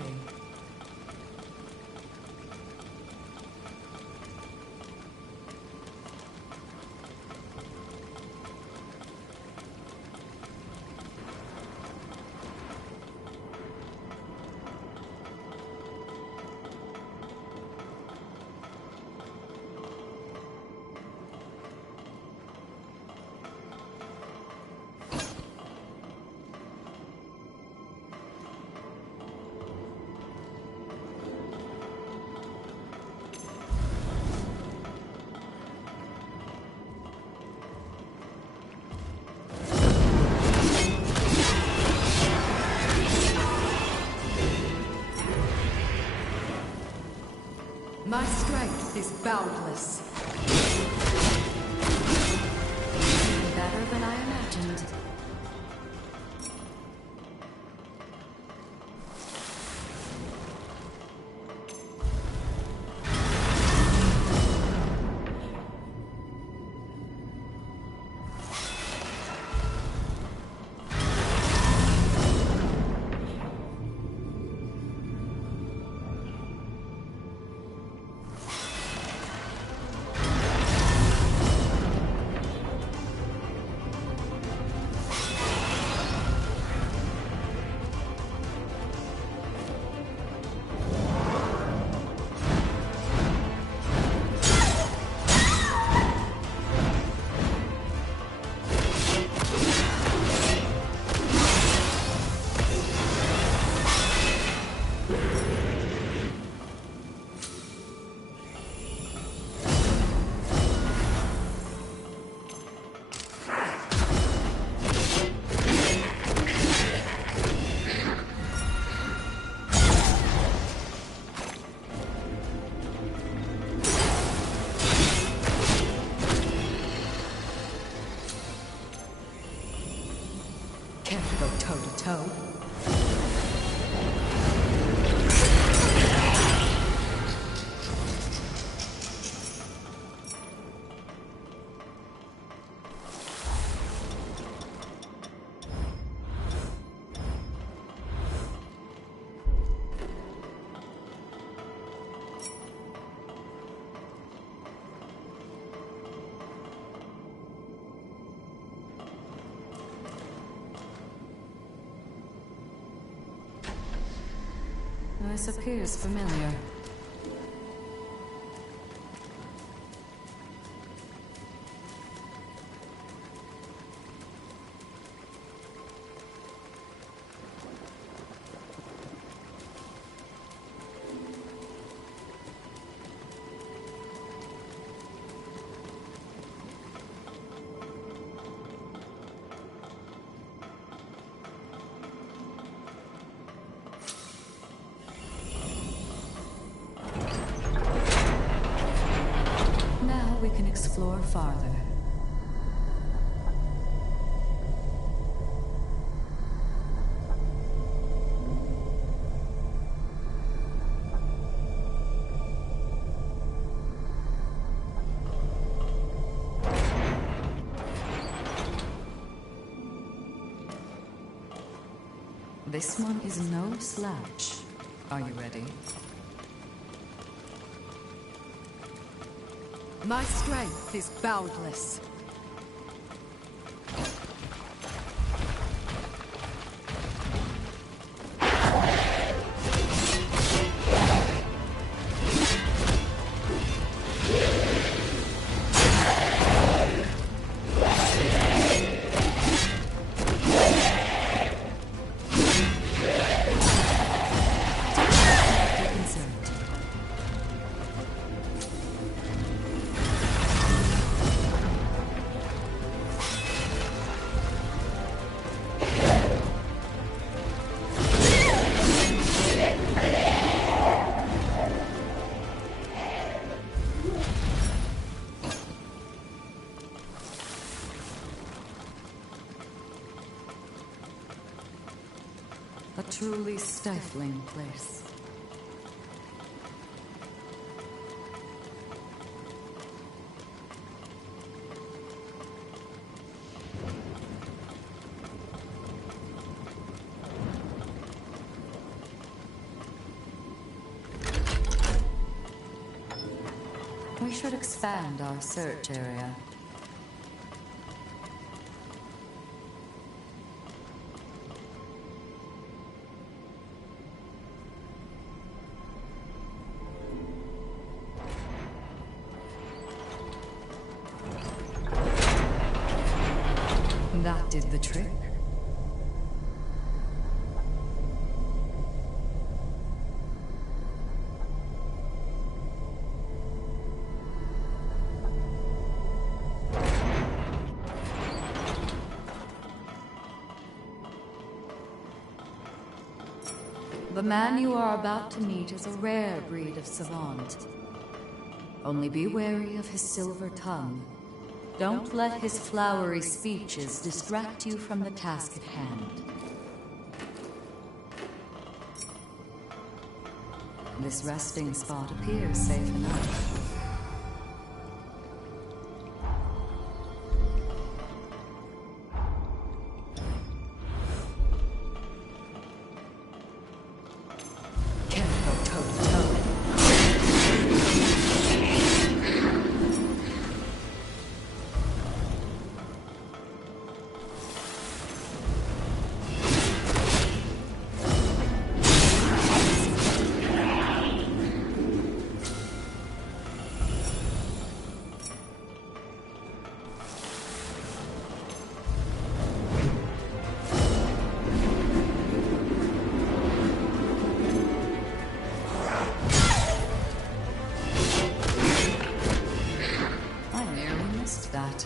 My strength is boundless. Better than I imagined. This appears familiar. We can explore farther. This one is no slouch. Are you ready? My strength is boundless. A truly stifling place. We should expand our search area. That did the trick. The man you are about to meet is a rare breed of savant. Only be wary of his silver tongue. Don't let his flowery speeches distract you from the task at hand. This resting spot appears safe enough. That.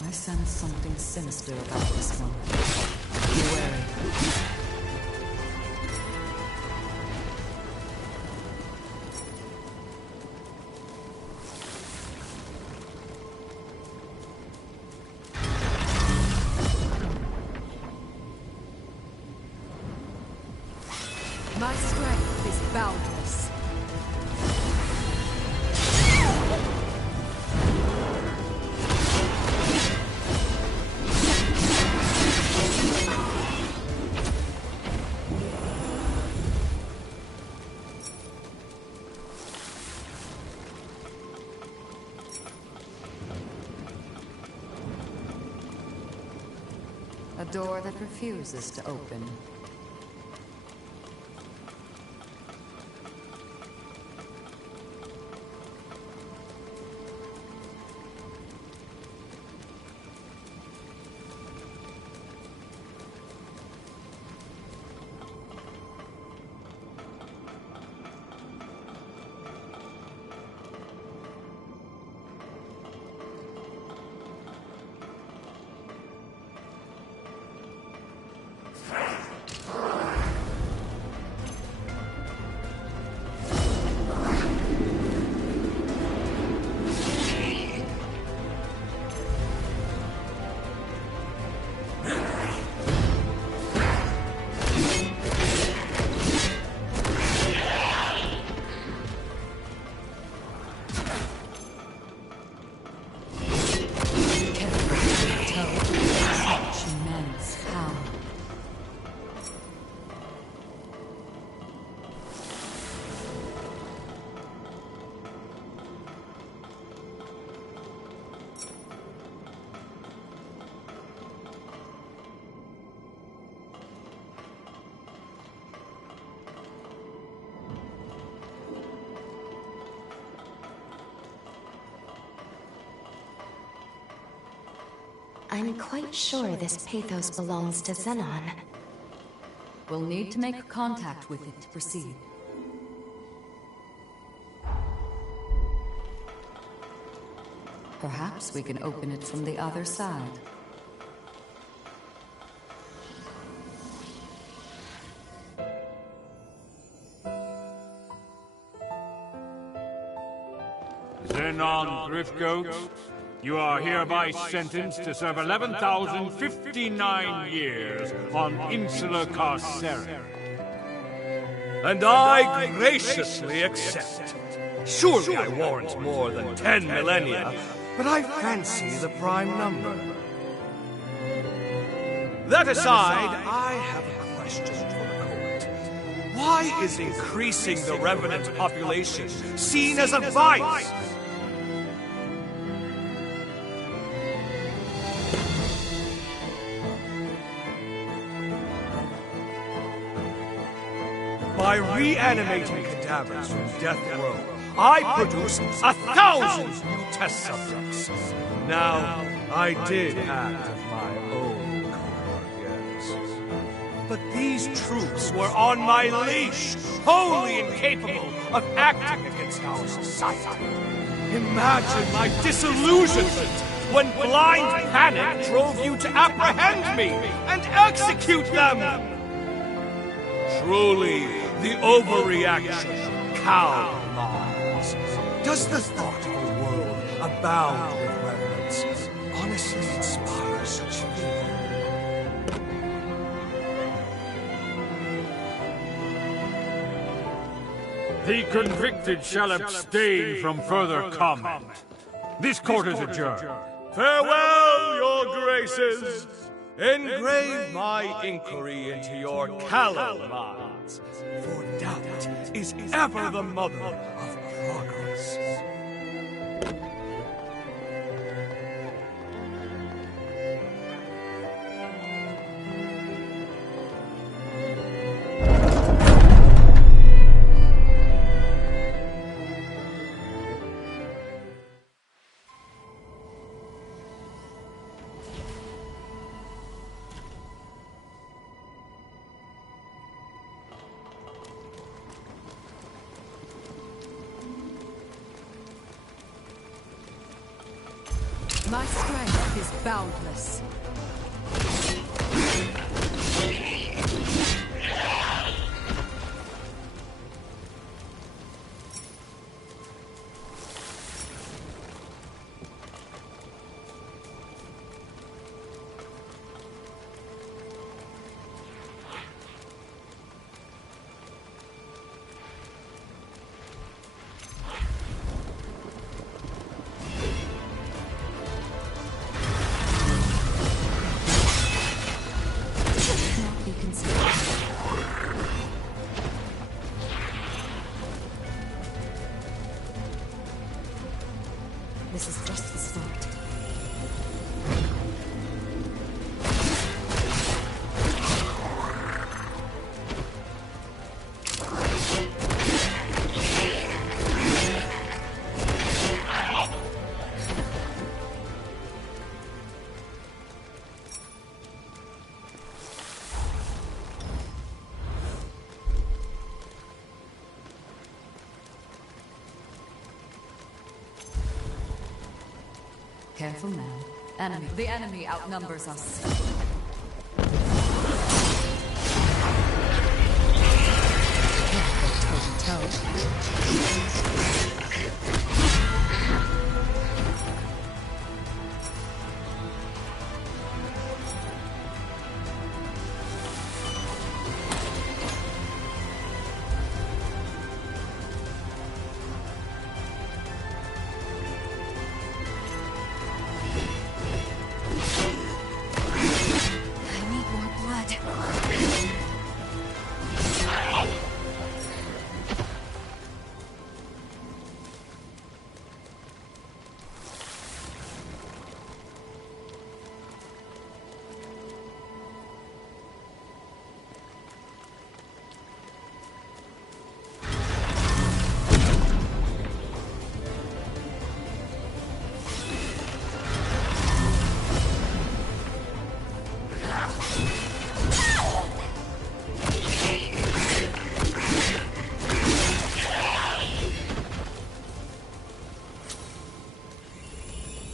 I sense something sinister about this one. Be wary. My strength is boundless. A door that refuses to open. I'm quite sure this pathos belongs to Xenon. We'll need to make contact with it to proceed. Perhaps we can open it from the other side. Xenon Driftgoat, you are hereby sentenced to serve 11,059 years on Insula Carcere. And I graciously accept. Surely I warrant more than 10 millennia, but I fancy the prime number. That aside, I have a question for the court. Why is increasing the Revenant population seen as a vice? By reanimating cadavers from death row, I produce 1,000 new test subjects. Now, I did act of my own accord, yes. But these troops were on my leash, wholly incapable of acting against our society. Imagine my disillusionment when blind panic drove you to apprehend me and execute them! Truly, the overreaction cow-lies. Does the thought of a world abound with reverence honestly inspire such fear? The convicted shall abstain from further comment. This court is adjourned. Farewell, your graces! Engrave my inquiry into your callow minds, for doubt is ever the mother of progress. My strength is boundless. Careful now. The enemy outnumbers us.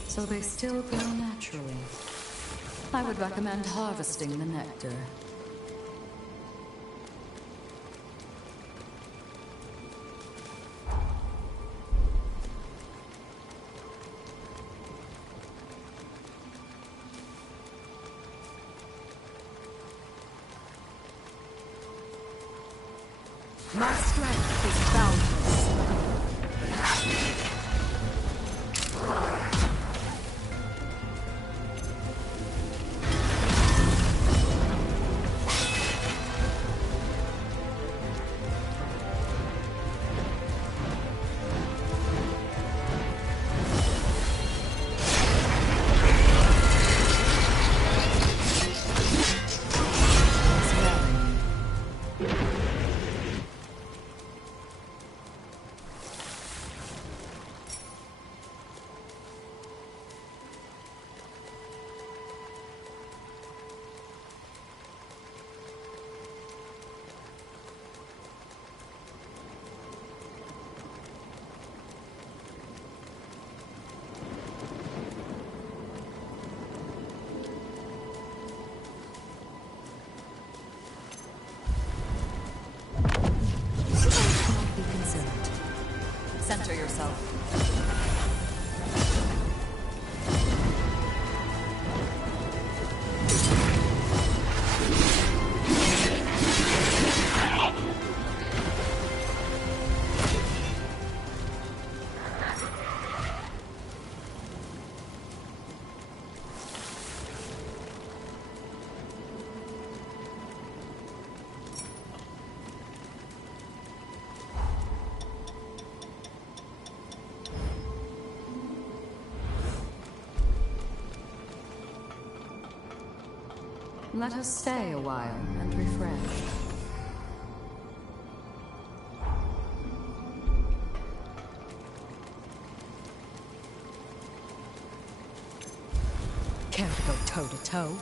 So they still grow naturally. I would recommend harvesting the nectar. My strength is boundless. Center yourself. Let us stay a while and refresh. Care to go toe-to-toe?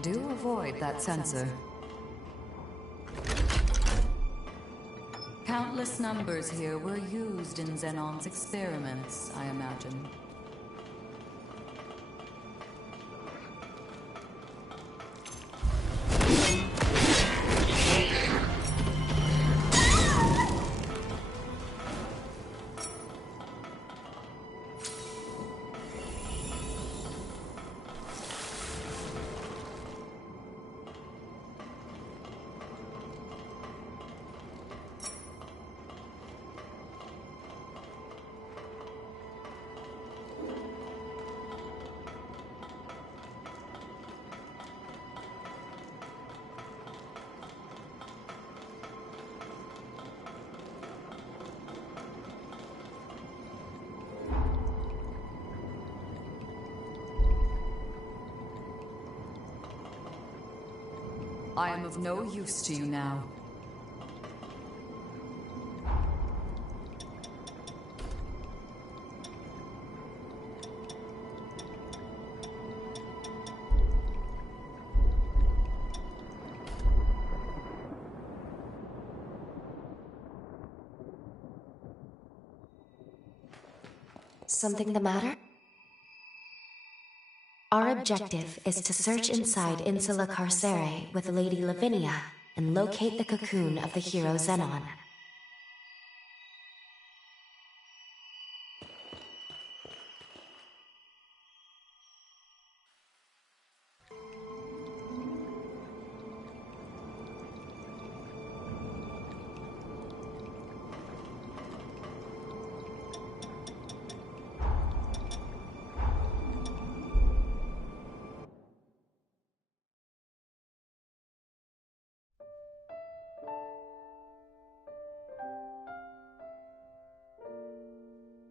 Do avoid that sensor. Countless numbers here were used in Xenon's experiments, I imagine. I am of no use to you now. Something the matter? Our objective is to search inside Insula Carcere with Lady Lavinia and locate the cocoon of the hero Xenon.